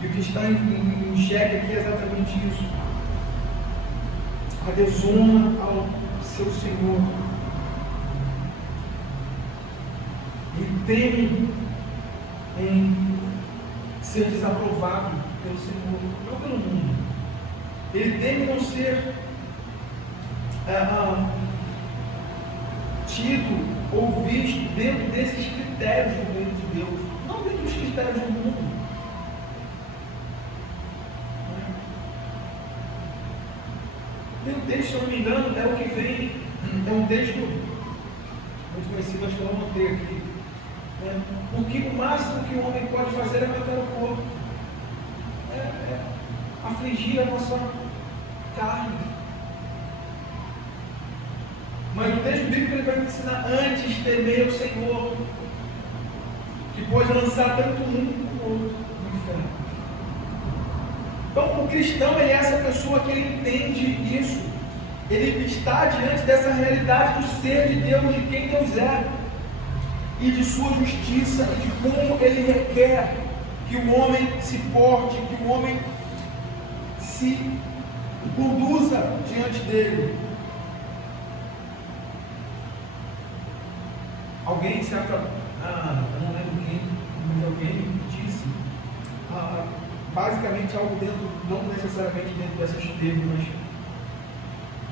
E o que está em xeque aqui é exatamente isso. A desonra ao seu Senhor. Ele teme em ser desaprovado pelo Senhor, não pelo mundo. Ele teme não ser tido ou visto dentro desses critérios do reino de Deus, não dentro dos critérios do mundo. Tem um texto, se eu não me engano, é o que vem, é um texto muito conhecido, acho que eu não anotei aqui. Porque o máximo que o homem pode fazer é matar o corpo, afligir a nossa carne. Mas o texto bíblico ele vai me ensinar antes temer o Senhor. que pode lançar tanto um como o outro no inferno. Então, o cristão é essa pessoa que ele entende isso. Ele está diante dessa realidade do ser de Deus, de quem Deus é, e de sua justiça, e de como ele requer que o homem se porte, que o homem se conduza diante dele. Alguém, eu não lembro quem, mas alguém disse, basicamente algo dentro, não necessariamente dentro dessas termos, mas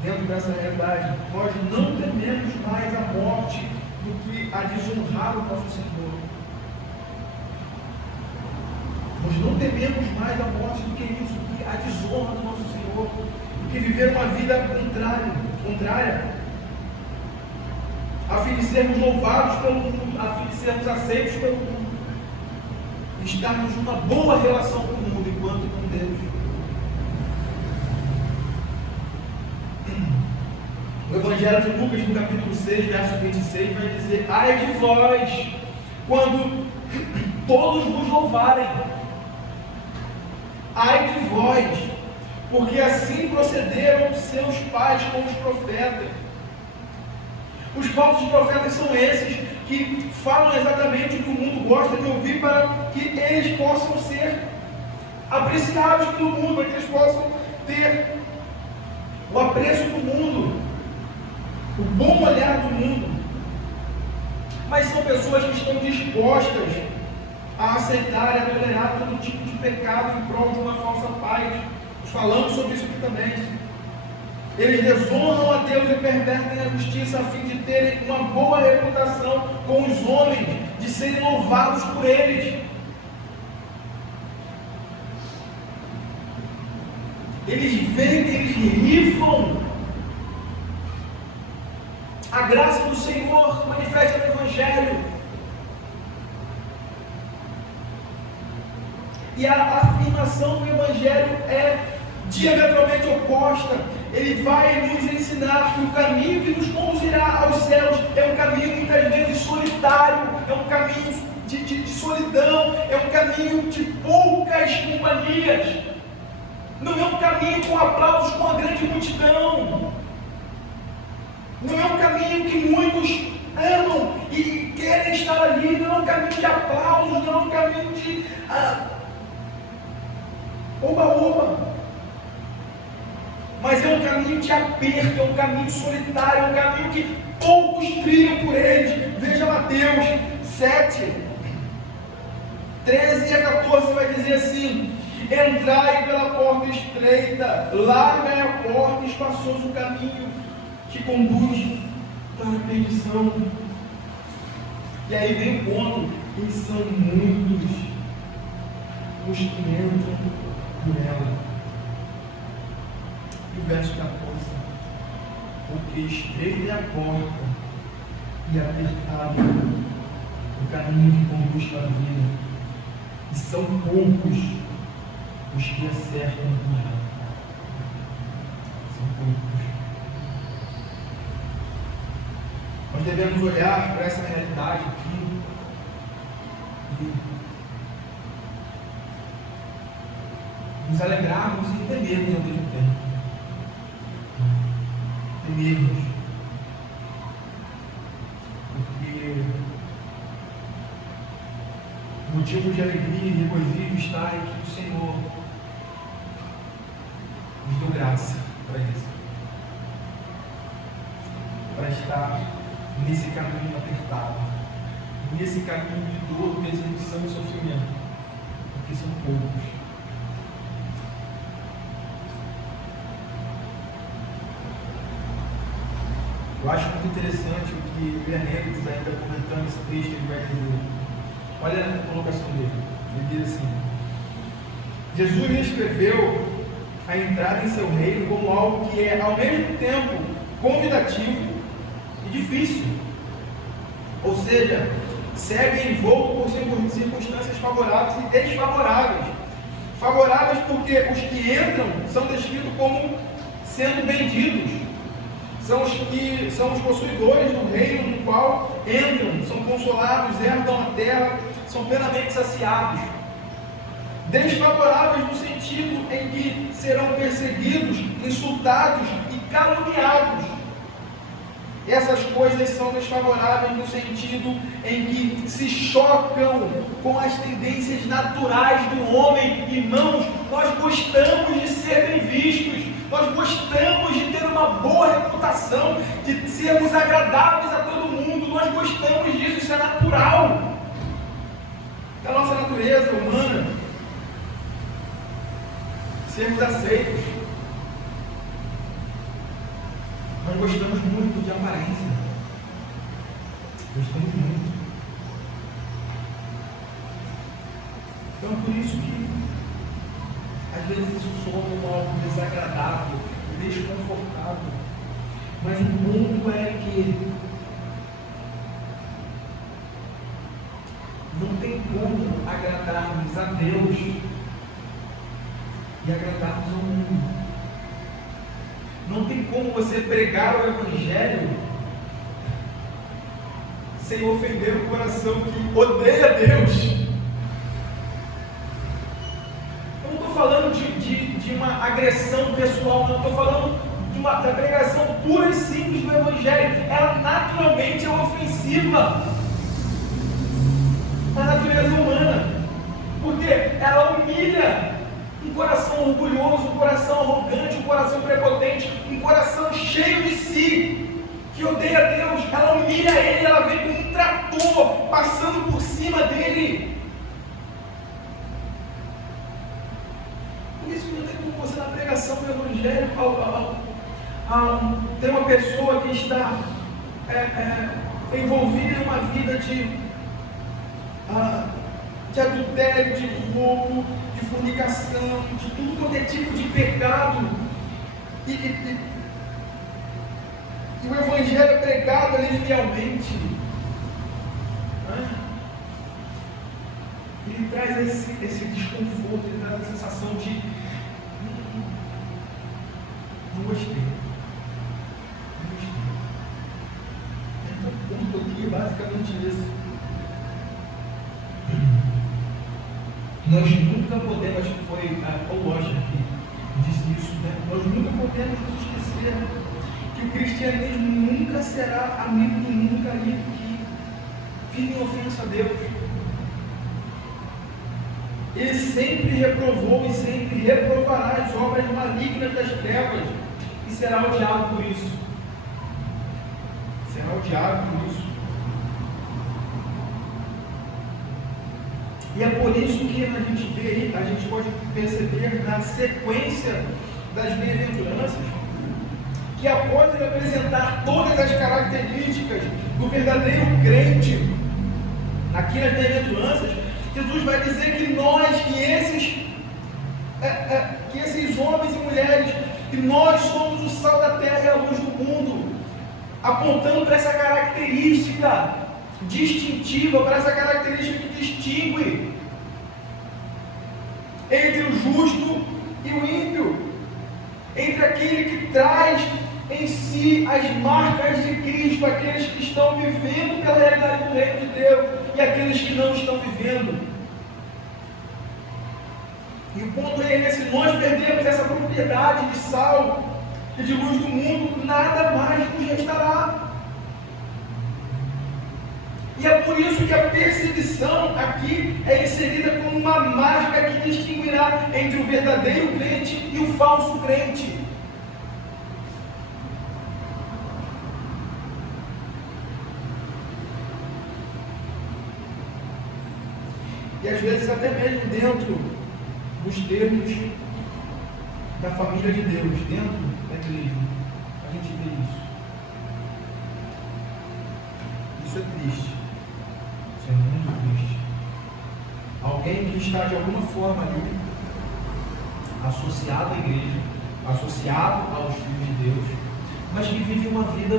dentro dessa realidade. Nós não tememos mais a morte do que a desonrar o nosso Senhor. Nós não tememos mais a morte do que isso, do que a desonra do nosso Senhor, do que viver uma vida contrária, a fim de sermos louvados pelo mundo, a fim de sermos aceitos pelo mundo, e estarmos numa boa relação com o mundo enquanto com Deus. O Evangelho de Lucas, no capítulo 6, verso 26, vai dizer: ai de vós, quando todos vos louvarem. Ai de vós, porque assim procederam seus pais com os profetas. Os falsos profetas são esses que falam exatamente o que o mundo gosta de ouvir, para que eles possam ser apreciados pelo mundo, para que eles possam ter o apreço do mundo, o bom olhar do mundo. Mas são pessoas que estão dispostas a aceitar e a tolerar todo tipo de pecado em prol de uma falsa paz. Falamos sobre isso aqui também. Eles desonram a Deus e pervertem a justiça a fim de terem uma boa reputação com os homens, de serem louvados por eles. Eles vendem, eles rifam a graça do Senhor, manifesta no Evangelho. E a afirmação do Evangelho é diametralmente oposta. Ele vai nos ensinar que o caminho que nos conduzirá aos céus é um caminho muitas vezes solitário, é um caminho de solidão, é um caminho de poucas companhias. Não é um caminho com aplausos com a grande multidão. Não é um caminho que muitos amam e querem estar ali. Não é um caminho de aplausos, não é um caminho de oba-oba. Mas é um caminho de aperto, é um caminho solitário, é um caminho que poucos trilham por eles. Veja Mateus 7, 13 a 14, vai dizer assim: entrai pela porta estreita, larga é a porta, espaçoso o caminho que conduz para a perdição. E aí vem o ponto: e são muitos os que entram por ela. E o verso 14: porque estreita é a porta e apertado o caminho que conduz para a vida, e são poucos os que acertam com ela. São poucos. Nós devemos olhar para essa realidade aqui e nos alegrarmos e temermos ao mesmo tempo. Temermos. Porque o motivo de alegria e regozijo está em que o Senhor nos deu graça para isso. Para estar nesse caminho apertado, nesse caminho de dor, perseguição e sofrimento, porque são poucos. Eu acho muito interessante o que o Ian Hendricks, ainda comentando esse texto, ele vai dizer. Olha a colocação dele. Ele diz assim: Jesus escreveu a entrada em seu reino como algo que é ao mesmo tempo convidativo e difícil. Ou seja, segue envolto por circunstâncias favoráveis e desfavoráveis. Favoráveis porque os que entram são descritos como sendo benditos. São os possuidores do reino no qual entram, são consolados, herdam a terra, são plenamente saciados. Desfavoráveis no sentido em que serão perseguidos, insultados e caluniados. Essas coisas são desfavoráveis no sentido em que se chocam com as tendências naturais do homem. Irmãos, nós gostamos de ser bem vistos, nós gostamos de ter uma boa reputação, de sermos agradáveis a todo mundo, nós gostamos disso, isso é natural da nossa natureza humana, sermos aceitos. Nós gostamos muito de aparência. Gostamos muito. Então, por isso que às vezes isso soa como algo desagradável, desconfortável. Mas o ponto é que não tem como agradarmos a Deus e agradarmos ao mundo. Não tem como você pregar o Evangelho sem ofender o coração que odeia Deus. Eu não estou falando de uma agressão pessoal, não estou falando da pregação pura e simples do Evangelho. Ela naturalmente é ofensiva à natureza humana, porque ela humilha um coração orgulhoso, um coração arrogante, um coração prepotente, um coração cheio de si, que odeia Deus. Ela humilha ele, ela vem com um trator passando por cima dele. Por isso que não tem como você, na pregação do Evangelho, tem uma pessoa que está envolvida em uma vida de adultério, de roubo, de fornicação, de tudo quanto é tipo de pecado, e o Evangelho é pregado ali fielmente, ele traz esse desconforto, ele traz a sensação de não gostei. Então, o ponto aqui é basicamente isso. Nós nunca podemos, acho que foi o Roger que disse isso, né? Nós nunca podemos nos esquecer que o cristianismo nunca será amigo do mundo caído que vive em ofensa a Deus. Ele sempre reprovou e sempre reprovará as obras malignas das trevas e será odiado por isso. Será odiado por isso. E é por isso que a gente vê aí, a gente pode perceber na sequência das bem-aventuranças, que após ele apresentar todas as características do verdadeiro crente, aqui nas bem-aventuranças, Jesus vai dizer que nós, que esses homens e mulheres, que nós somos o sal da terra e a luz do mundo, apontando para essa característica distintiva, para essa característica que distingue entre o justo e o ímpio, entre aquele que traz em si as marcas de Cristo, aqueles que estão vivendo pela realidade do reino de Deus e aqueles que não estão vivendo. E o ponto é esse: nós perdemos essa propriedade de sal e de luz do mundo, nada mais nos restará. E é por isso que a perseguição aqui é inserida como uma marca que distinguirá entre o verdadeiro crente e o falso crente. E às vezes até mesmo dentro dos termos da família de Deus, dentro da igreja, a gente vê isso. Isso é triste. Isso é muito triste. Alguém que está de alguma forma ali associado à igreja, associado aos filhos de Deus, mas que vive uma vida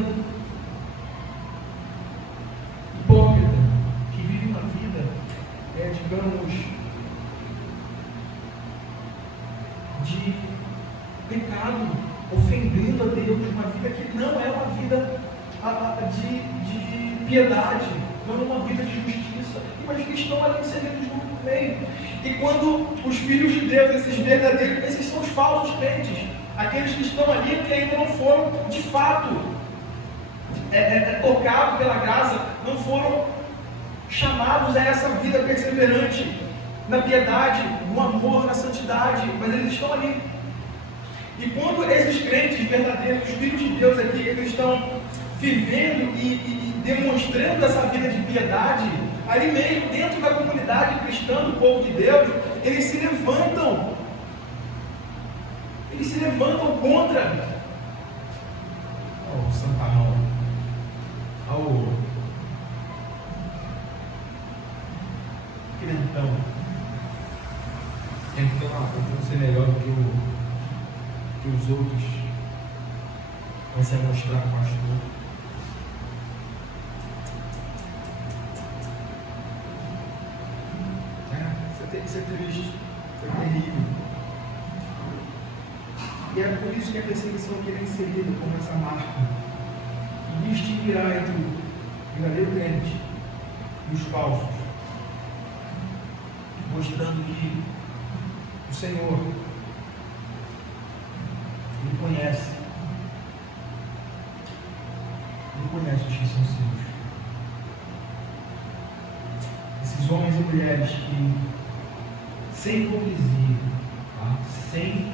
hipócrita, que vive uma vida, digamos, de pecado, ofendendo a Deus, uma vida que não é uma vida de piedade, não é uma vida de justiça. mas que estão ali servindo junto no meio. E quando os filhos de Deus, esses verdadeiros, esses são os falsos crentes, aqueles que estão ali que ainda não foram de fato tocados pela graça, não foram chamados a essa vida perseverante na piedade, no amor, na santidade, mas eles estão ali. E quando esses crentes verdadeiros, os filhos de Deus aqui, eles estão vivendo e demonstrando essa vida de piedade, ali mesmo, dentro da comunidade cristã, do povo de Deus, eles se levantam contra o santarrão, ao crentão, tentando ser melhor do que os outros, vai se mostrar pastor. Isso é triste, isso é terrível. E é por isso que a perseguição aqui é inserida como essa marca e distinguirá entre o verdadeiro crente e os falsos, mostrando que o Senhor Ele conhece os que são seus. Esses homens e mulheres que, sem hipocrisia, tá? Sem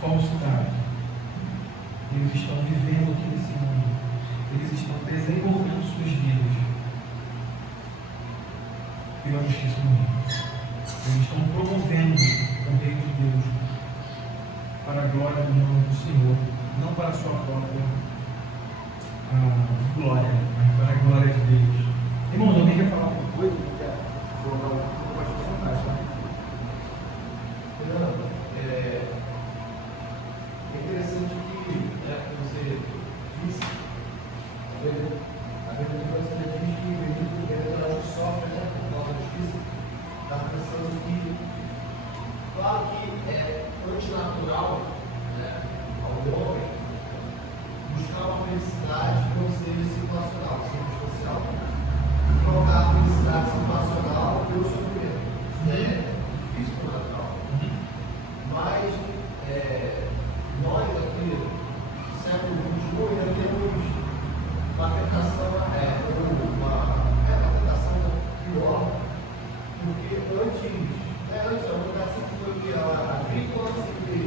falsidade, eles estão vivendo aqui nesse mundo, eles estão desenvolvendo suas vidas pela justiça do mundo. Eles estão promovendo o reino de Deus para a glória do nome do Senhor, não para a sua própria glória, mas para a glória de Deus. Irmãos, alguém quer falar alguma coisa? Quer colocar alguma coisa? Pode falar, tá? É interessante que você disse, a verdadeira coisa diz que o verdadeiro sofre por causa da justiça. Está pensando que, claro que é antinatural ao homem buscar uma felicidade que não seja situacional, circunstancial. Colocar a felicidade situacional pelo sofrimento. Isso é difícil por natural. Mas nós aqui, no século XXI, ainda temos uma tentação, uma tentação pior, porque antes a tentação foi que a agrícola teve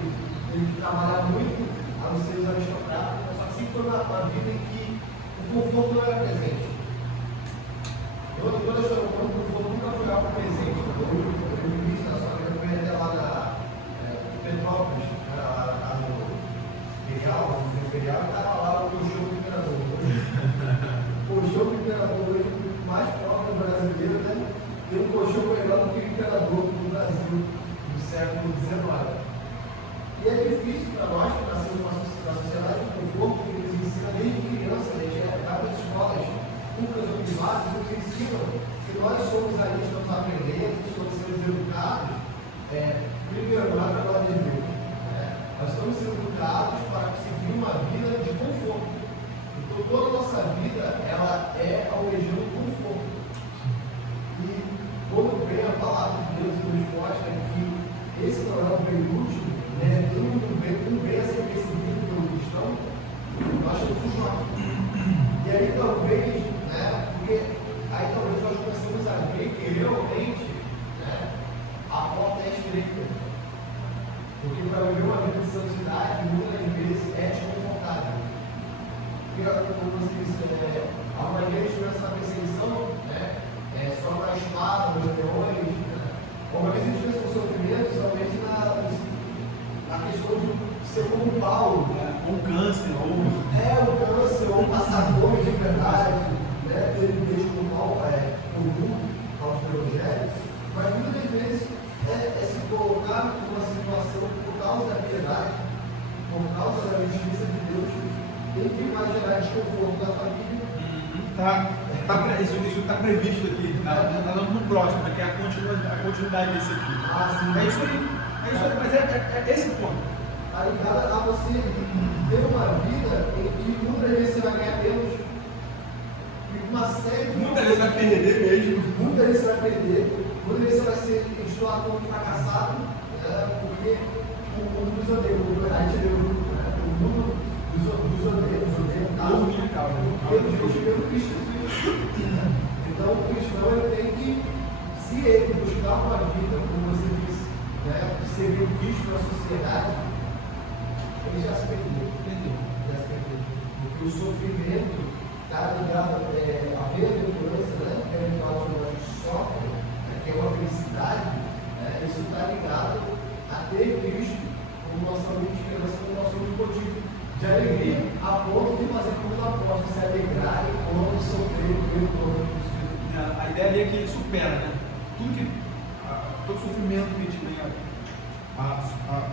que trabalhar muito a não ser os aristocratas, mas assim foi uma vida em que o conforto não era presente. Toda a história do mundo, o conforto nunca foi algo presente. Eu vivi isso na sua vida, eu fui até lá na Petrópolis, lá no Imperial, e estava lá o show do imperador. O show do imperador hoje, mais próprio brasileiro, né? Tem um colchão melhor do que o imperador do Brasil do século XIX. E é difícil para nós que nascemos na sociedade de conforto, que nos ensina desde criança, desde as escolas públicas ou privadas, nos ensinam que nós somos ali, estamos aprendendo, estamos sendo educados. Primeiro, não é para nós de Deus. Nós estamos sendo educados para conseguir uma vida de conforto. Então, toda a nossa vida, ela é almejando conforto. E quando vem a palavra de Deus e nos mostra que esse não é o prelúdio, não vem a ser percebido pelo cristão, nós temos um choque. E aí talvez, nós começamos a ver que realmente a porta é estreita. Porque para viver uma vida de santidade, muitas vezes é desconfortável. Porque, como você disse, a maioria de começa na perseguição, só na espada, nos leões, uma vez a gente pensa no sofrimento, somente na questão de ser como Paulo, Um câncer, um câncer, ou um passador de verdade, teve mesmo com Paulo, aos evangelhos, mas muitas vezes é se colocar numa situação por causa da piedade, por causa da justiça de Deus, tem que vai gerar desconforto da família. Isso está previsto aqui, está no próximo, que é a continuidade desse aqui. É isso aí, mas é esse ponto. Aí a você ter uma vida em que muitas vezes você vai ganhar menos e uma série de Muitas vezes vai perder mesmo. muitas vezes você vai perder, muitas vezes você vai ser estudado como fracassado, porque o mundo nos odeia, a gente leu, o mundo nos odeia, porque nos deixa pelo Cristo. Então o cristão ele tem que, se ele buscar uma vida, como você disse, de servir o Cristo na sociedade, ele já se perdeu. Já se perdeu. Porque o sofrimento está ligado à bem-aventurança, que é o caso que a gente sofre, que é uma felicidade, isso está ligado a ter Cristo como nossa única esperança, como nosso único motivo de alegria, a ponto de fazer como o apóstolo, se alegrar enquanto sofrer pelo nome de Cristo. A ideia ali é que ele supera, né? Todo sofrimento que a gente vem a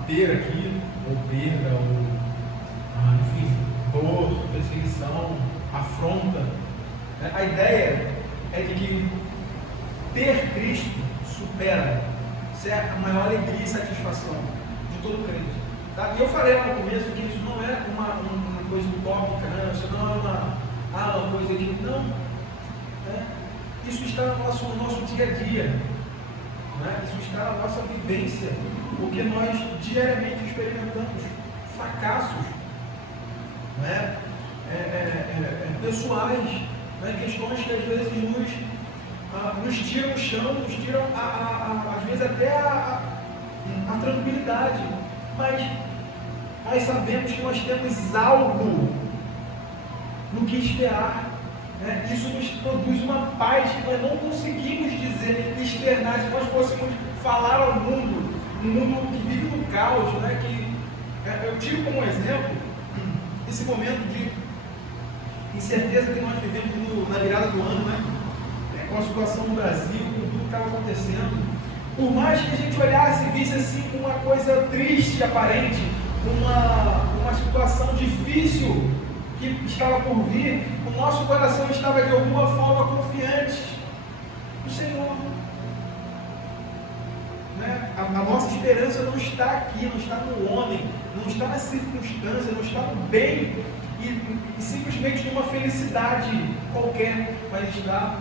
ter aqui, ou perda, ou enfim, dor, perseguição, afronta, né? A ideia é de que ter Cristo supera. Isso é a maior alegria e satisfação de todo crente. Tá? E eu falei lá no começo que isso não é uma coisa utópica, né? Isso não é uma coisa que não. Né? Isso está no nosso dia a dia. Né? Isso está na nossa vivência. Porque nós diariamente experimentamos fracassos, né? Pessoais, né? Questões que às vezes nos tiram o chão, nos tiram às vezes até a tranquilidade, mas sabemos que nós temos algo no que esperar, né? Isso nos produz uma paz que nós não conseguimos dizer, externar. Se nós fôssemos falar ao mundo, um mundo que vive no caos, né? Eu tiro como exemplo esse momento de incerteza que nós vivemos na virada do ano, né? Com a situação no Brasil, com tudo que estava acontecendo. Por mais que a gente olhasse e visse assim uma coisa triste, aparente, uma situação difícil que estava por vir, o nosso coração estava de alguma forma confiante no Senhor. Né? A nossa esperança não está aqui, não está no homem, não está na circunstância, não está no bem e simplesmente numa felicidade qualquer, mas está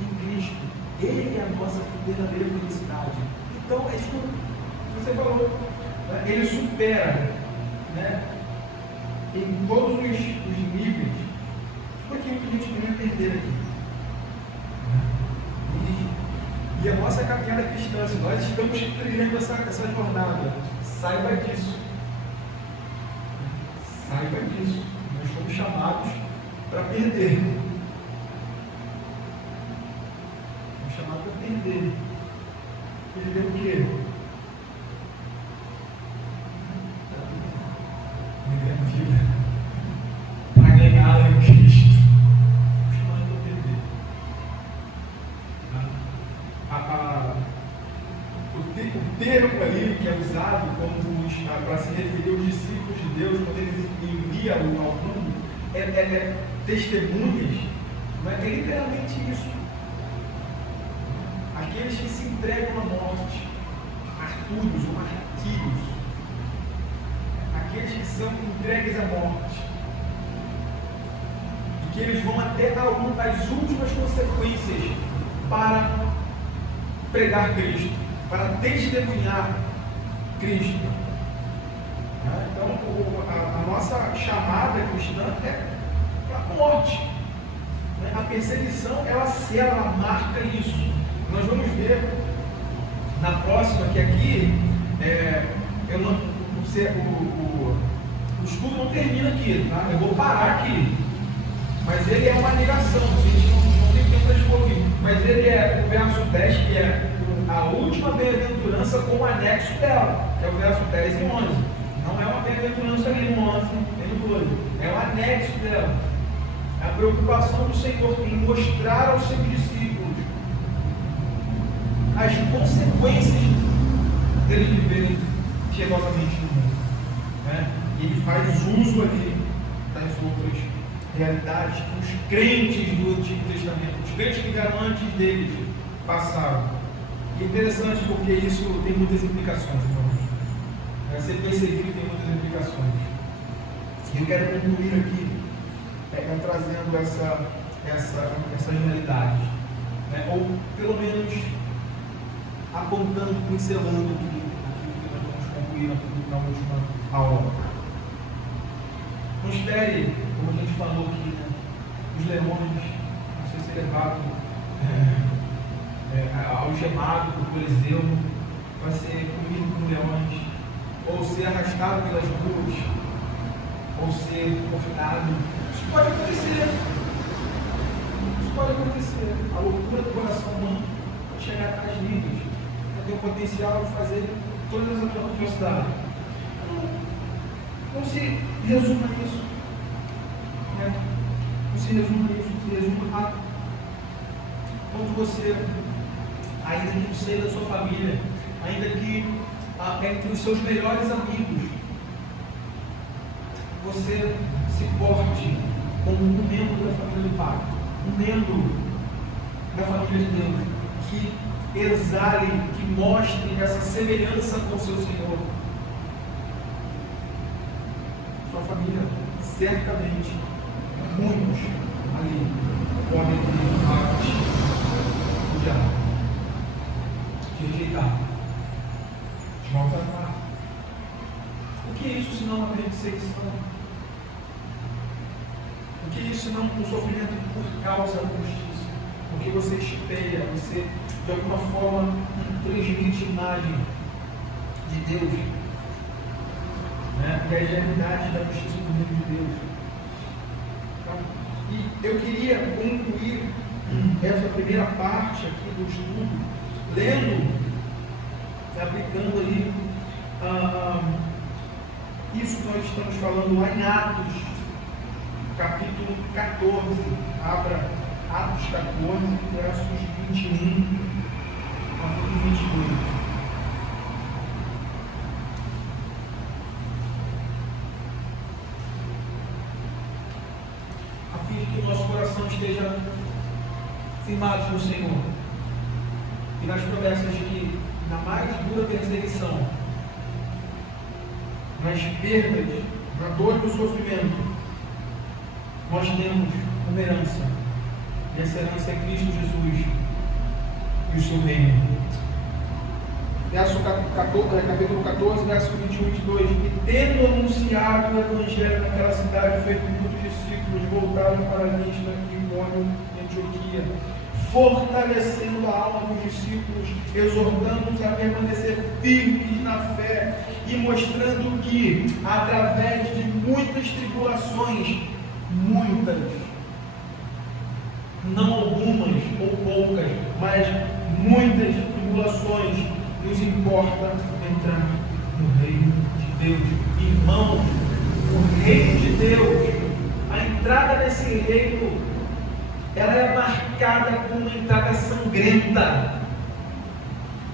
em Cristo. Ele é a nossa verdadeira felicidade. Então, é isso que você falou. Né? Ele supera, né? Em todos os níveis tudo aquilo que a gente queria perder aqui. E a nossa caminhada cristã, se nós estamos trilhando essa jornada, saiba disso. Saiba disso. Nós fomos chamados para perder. Chamado para perder. Perder o quê? Perder a vida. Para ganhar em Cristo. Chamado para perder. O termo ali que é usado para se referir aos discípulos de Deus, quando eles enviam ao mundo, é testemunhas. Não é literalmente isso. Aqueles que se entregam à morte, martúrios ou martírios, aqueles que são entregues à morte, e que eles vão até as últimas consequências para pregar Cristo, para testemunhar Cristo. Então, a nossa chamada cristã é para a morte. A perseguição, ela marca isso. Nós vamos ver na próxima que aqui o estudo não termina aqui, tá? Eu vou parar aqui, mas ele é uma ligação, a gente não tem tempo para explodir, mas ele é o verso 10, que é a última bem-aventurança com o anexo dela, que é o verso 10 e 11. Não é uma bem-aventurança nem no 11, nem no 12, é o anexo dela. É a preocupação do Senhor em mostrar aos seus discípulos as consequências deles viverem piedosamente no mundo. Né? E ele faz uso ali das outras realidades que os crentes do Antigo Testamento, os crentes que vieram antes deles, passaram. E é interessante porque isso tem muitas implicações, irmãos. Ser perseguido tem muitas implicações. E eu quero concluir aqui trazendo essas realidades, né? Ou pelo menos apontando, pincelando aquilo que nós vamos concluir na última aula. Não espere, como a gente falou aqui, né? Os leões não sei ser levado algemado por Coliseu, vai ser comido por leões, ou ser arrastado pelas ruas, ou ser cortado. Isso pode acontecer. Isso pode acontecer. A loucura do coração humano pode chegar a tais níveis. Tem o potencial de fazer todas as atrocidades. Não se resuma nisso. Né? Não se resuma nisso, se resuma a quando você, ainda que no seio da sua família, ainda que entre os seus melhores amigos, você se porte como um membro da família do Pai, um membro da família de Deus, que exale, que mostre essa semelhança com o seu Senhor. Sua família, certamente, muitos ali podem ter atos do diabo, de rejeitar, de maltratar. O que é isso senão uma perseguição? O que é isso senão um sofrimento por causa da justiça? Porque você espelha, você de alguma forma transmite imagem de Deus, né? E a realidade da justiça do reino de Deus. Então, e eu queria concluir essa primeira parte aqui do estudo, lendo, aplicando ali isso que nós estamos falando lá em Atos, capítulo 14. Abra Atos 14, versos 21 a 22. A fim de que o nosso coração esteja firmado no Senhor e nas promessas de que, na mais dura perseguição, nas perdas, na dor e no sofrimento, nós temos uma herança, e essa herança é Cristo Jesus e o seu reino. Capítulo 14, verso 21 e 22. E tendo anunciado o Evangelho naquela cidade, feito muitos discípulos, voltaram para Listra, Icônio e Antioquia, fortalecendo a alma dos discípulos, exortando-os a permanecer firmes na fé e mostrando que, através de muitas tribulações, muitas, não algumas ou poucas, mas muitas tribulações, nos importa entrar no reino de Deus. Irmãos, o reino de Deus, a entrada nesse reino, ela é marcada por uma entrada sangrenta,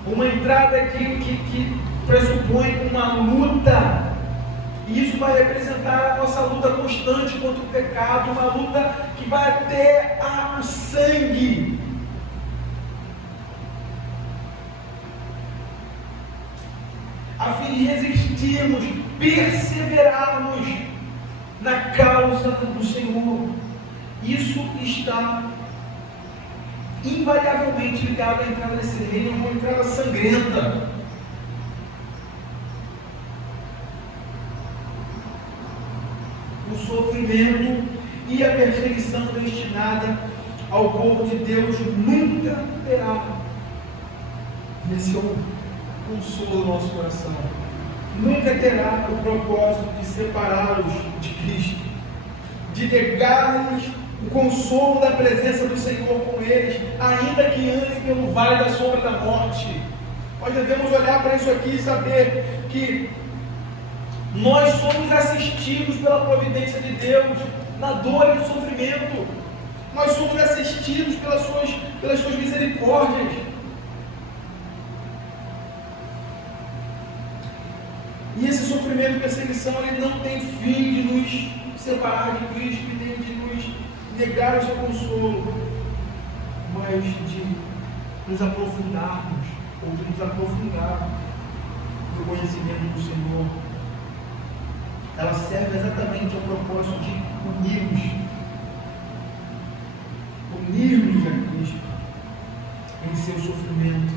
uma entrada que pressupõe uma luta, e isso vai representar a nossa luta constante contra o pecado, uma luta que vai até o sangue. A fim de resistirmos, perseverarmos na causa do Senhor. Isso está invariavelmente ligado à entrada nesse reino, uma entrada sangrenta. O sofrimento e a perseguição destinada ao povo de Deus nunca terá. Esse é o consolo do nosso coração. Nunca terá o propósito de separá-los de Cristo, de negar-lhes o consolo da presença do Senhor com eles, ainda que andem pelo vale da sombra da morte. Nós devemos olhar para isso aqui e saber que nós somos assistidos pela providência de Deus na dor e no sofrimento. Nós somos assistidos pelas suas misericórdias. E esse sofrimento e perseguição, ele não tem fim de nos separar de Cristo, nem de nos negar o seu consolo, mas de nos aprofundarmos, ou de nos aprofundar no conhecimento do Senhor. Ela serve exatamente ao propósito de unirmos unir-nos a Cristo em seu sofrimento.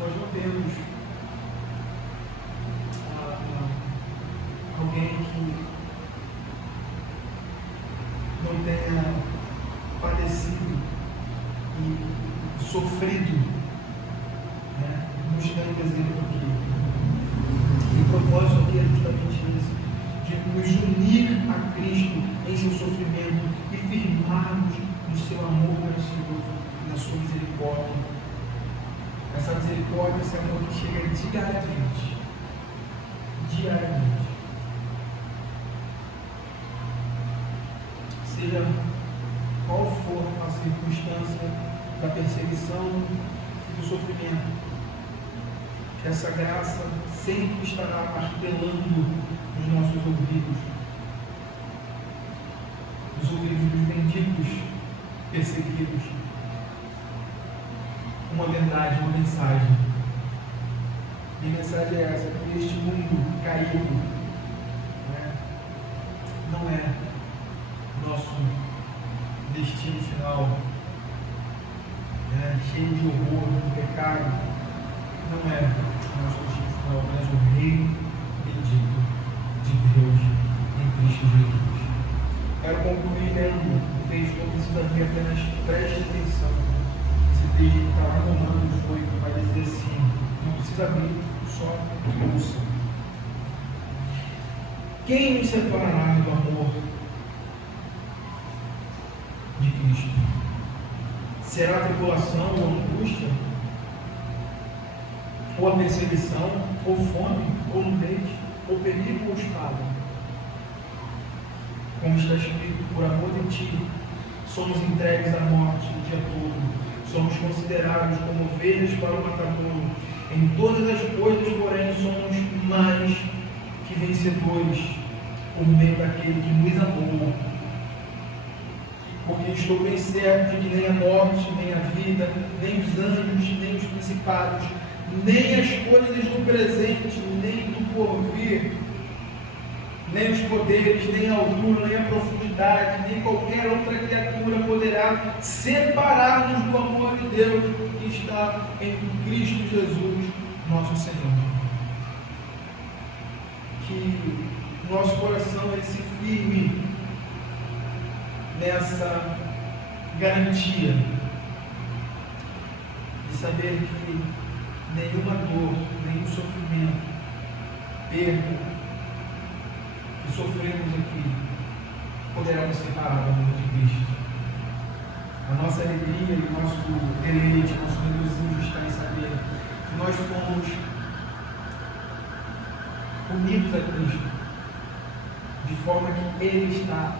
Nós não temos alguém que não tenha padecido e sofrido, né? Buscando exemplo aqui. E o propósito aqui é justamente esse, de nos unir a Cristo em seu sofrimento e firmarmos no seu amor pelo Senhor e na sua misericórdia. Essa misericórdia, esse amor que chega diariamente. Diariamente. Seja qual for a circunstância da perseguição e do sofrimento, que essa graça sempre estará martelando nos nossos ouvidos, os ouvidos dos benditos perseguidos, uma verdade, uma mensagem. E a mensagem é essa: que este mundo caído, né, não é nosso destino final, né, cheio de horror, de pecado, não é nosso destino final, mas o reino bendito de Deus em Cristo Jesus. Quero concluir lendo o texto, não precisa abrir, apenas preste atenção. Esse texto que está lá em Romanos 8 vai dizer assim, não precisa abrir, só ouça. Quem nos separará do amor de Cristo? Será a tribulação ou a angústia? Ou a perseguição, ou fome, ou nudez, ou perigo, ou espada? Como está escrito, por amor de ti, somos entregues à morte o dia todo, somos considerados como ovelhas para o matadouro. Em todas as coisas, porém, somos mais que vencedores, por meio daquele que nos amou. Porque estou bem certo de que nem a morte, nem a vida, nem os anjos, nem os principados, nem as coisas do presente, nem do porvir, nem os poderes, nem a altura, nem a profundidade, nem qualquer outra criatura poderá separar-nos do amor de Deus que está em Cristo Jesus, nosso Senhor. Que nosso coração ele se firme nessa garantia de saber que nenhuma dor, nenhum sofrimento, perda que sofremos aqui poderá nos separar do amor de Cristo. A nossa alegria e o nosso deleite, o nosso regozijo está em saber que nós fomos unidos a Cristo, de forma que Ele está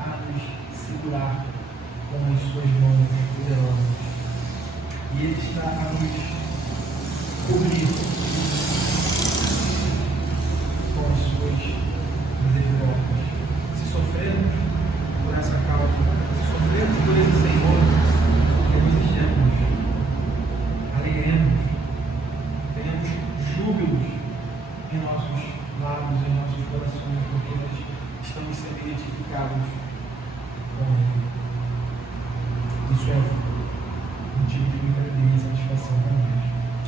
a nos segurar com as suas mãos poderosas. E Ele está a nos cobrir com as suas misericórdias. Se sofremos por essa causa, se sofremos por esse Senhor, regozijemos, alegremos, tenhamos júbilos em nossos lábios, em nossos corações, porque nós estamos sendo identificados com Ele. Isso é motivo de muita alegria e satisfação para nós.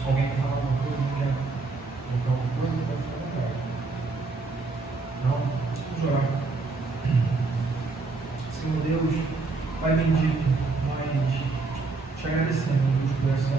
Alguém quer falar alguma coisa? Não quer colocar alguma coisa? Pode ficar à vontade. Não? Vamos orar. Senhor Deus, Pai bendito, nós te agradecemos por essa